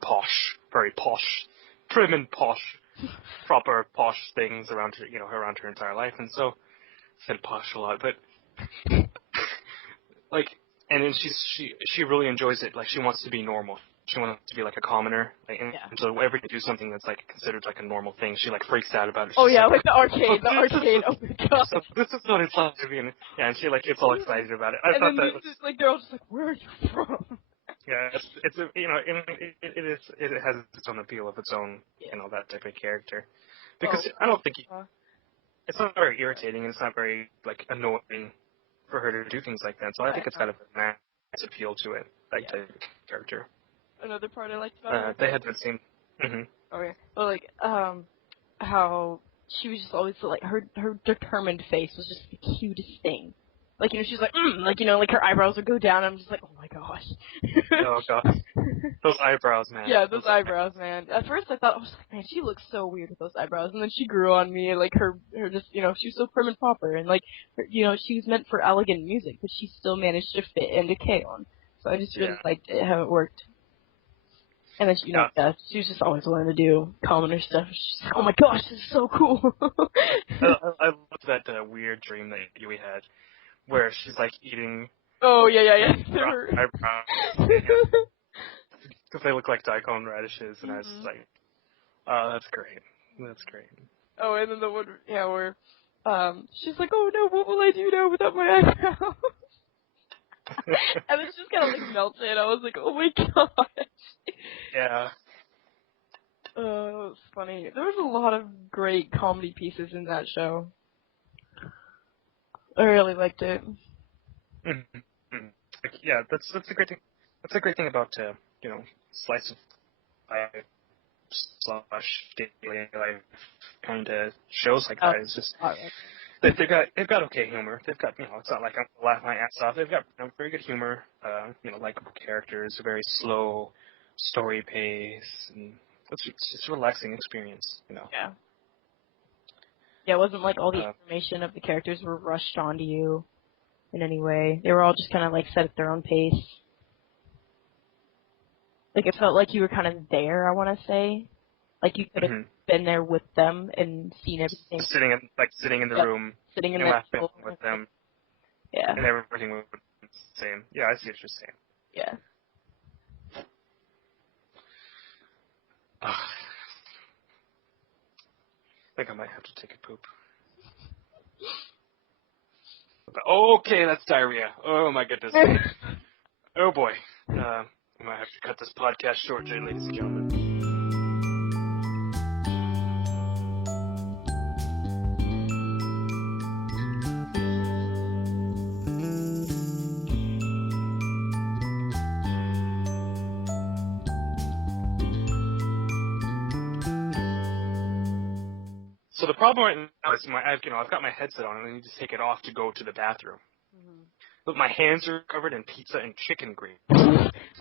posh, very posh, prim and posh, proper posh things around her, around her entire life, and so I said posh a lot, but like, and then she really enjoys it. Like, she wants to be normal. She wants to be like a commoner, and so whenever you do something that's like considered like a normal thing, she like freaks out about it. Oh She's yeah, like the arcade. Oh my god. So this is what it's like to be in it. Yeah, and she like gets all excited about it. I and thought then that was, like they're all just like, where are you from? yeah, it's it has its own appeal of its own, that type of character, because I don't think it's not very irritating and it's not very like annoying for her to do things like that. So I think it's got a nice appeal to it, that type of character. Another part I liked about her. They had that same. Mm-hmm. Okay, but like how she was just always like her determined face was just the cutest thing. Like she's like like her eyebrows would go down. And I'm just like, oh my gosh. Oh god, those eyebrows, man. Yeah, those eyebrows, man. At first I thought, I was like, man, she looks so weird with those eyebrows, and then she grew on me, and like her just she was so prim and proper, and like her, she was meant for elegant music, but she still managed to fit into K-On. So I just really liked it how it worked. And then she was just always wanting to do commoner stuff. She's like, oh my gosh, this is so cool. I loved that weird dream that Yui had, where she's like eating. Oh yeah. Eyebrows. Because they look like daikon radishes, and I was just like, oh, that's great. That's great. Oh, and then the one, where she's like, oh no, what will I do now without my eyebrows? And then she just kind of like melted. I was like, oh my gosh. Yeah. It was funny. There was a lot of great comedy pieces in that show. I really liked it. Mm-hmm. Yeah, that's a great thing. That's a great thing about slice of life / daily life kind of shows like that. It's just they've got okay humor. They've got it's not like I'm gonna laugh my ass off. They've got very good humor. Likable characters, very slow, story pace, and it's a relaxing experience, you know. Yeah. Yeah, it wasn't like all the Uh, information of the characters were rushed onto you in any way. They were all just kind of like set at their own pace. Like it felt like you were kind of there, I want to say. Like you could have been there with them and seen everything. sitting in the room, sitting in and that laughing table. with them, Yeah. and everything was the same. Yeah, I see what you're saying. Yeah. I think I might have to take a poop. Okay, that's diarrhea. Oh my goodness. Oh boy. I might have to cut this podcast short, ladies and gentlemen. So the problem right now is I've got my headset on and I need to take it off to go to the bathroom. Mm-hmm. But my hands are covered in pizza and chicken grease.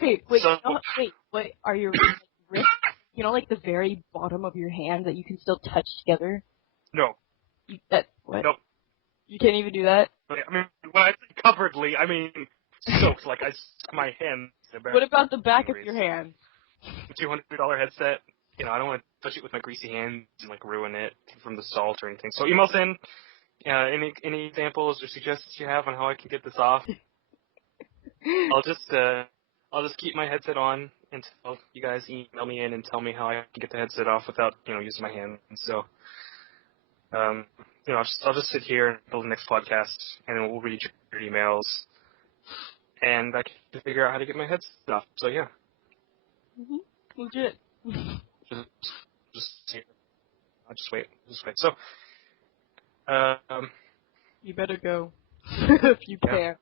Wait, So, wait, are your wrists, like the very bottom of your hand that you can still touch together? No. What? Nope. You can't even do that? I mean, when I say coveredly, I mean soaked. Like I stuck my hand. What about the back of your hand? The $200 headset. I don't want to touch it with my greasy hands and like ruin it from the salt or anything. So email in any examples or suggestions you have on how I can get this off. I'll just keep my headset on until you guys email me in and tell me how I can get the headset off without using my hands. So I'll just sit here until the next podcast and then we'll read your emails and I can figure out how to get my headset off. So yeah. Legit. I'll just wait. So, you better go if you can.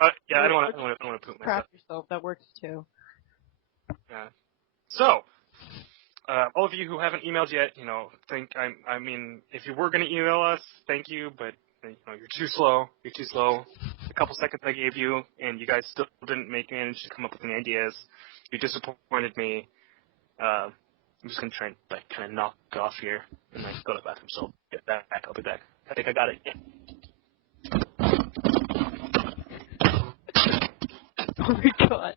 I don't want to poop myself. Crap yourself. That works too. Yeah. So, all of you who haven't emailed yet, if you were going to email us, thank you, but you're too slow. You're too slow. A couple seconds I gave you, and you guys still didn't manage to come up with any ideas. You disappointed me. I'm just gonna try and kind of knock off here and go to the bathroom. So get back. I'll be back. I think I got it. Oh my god.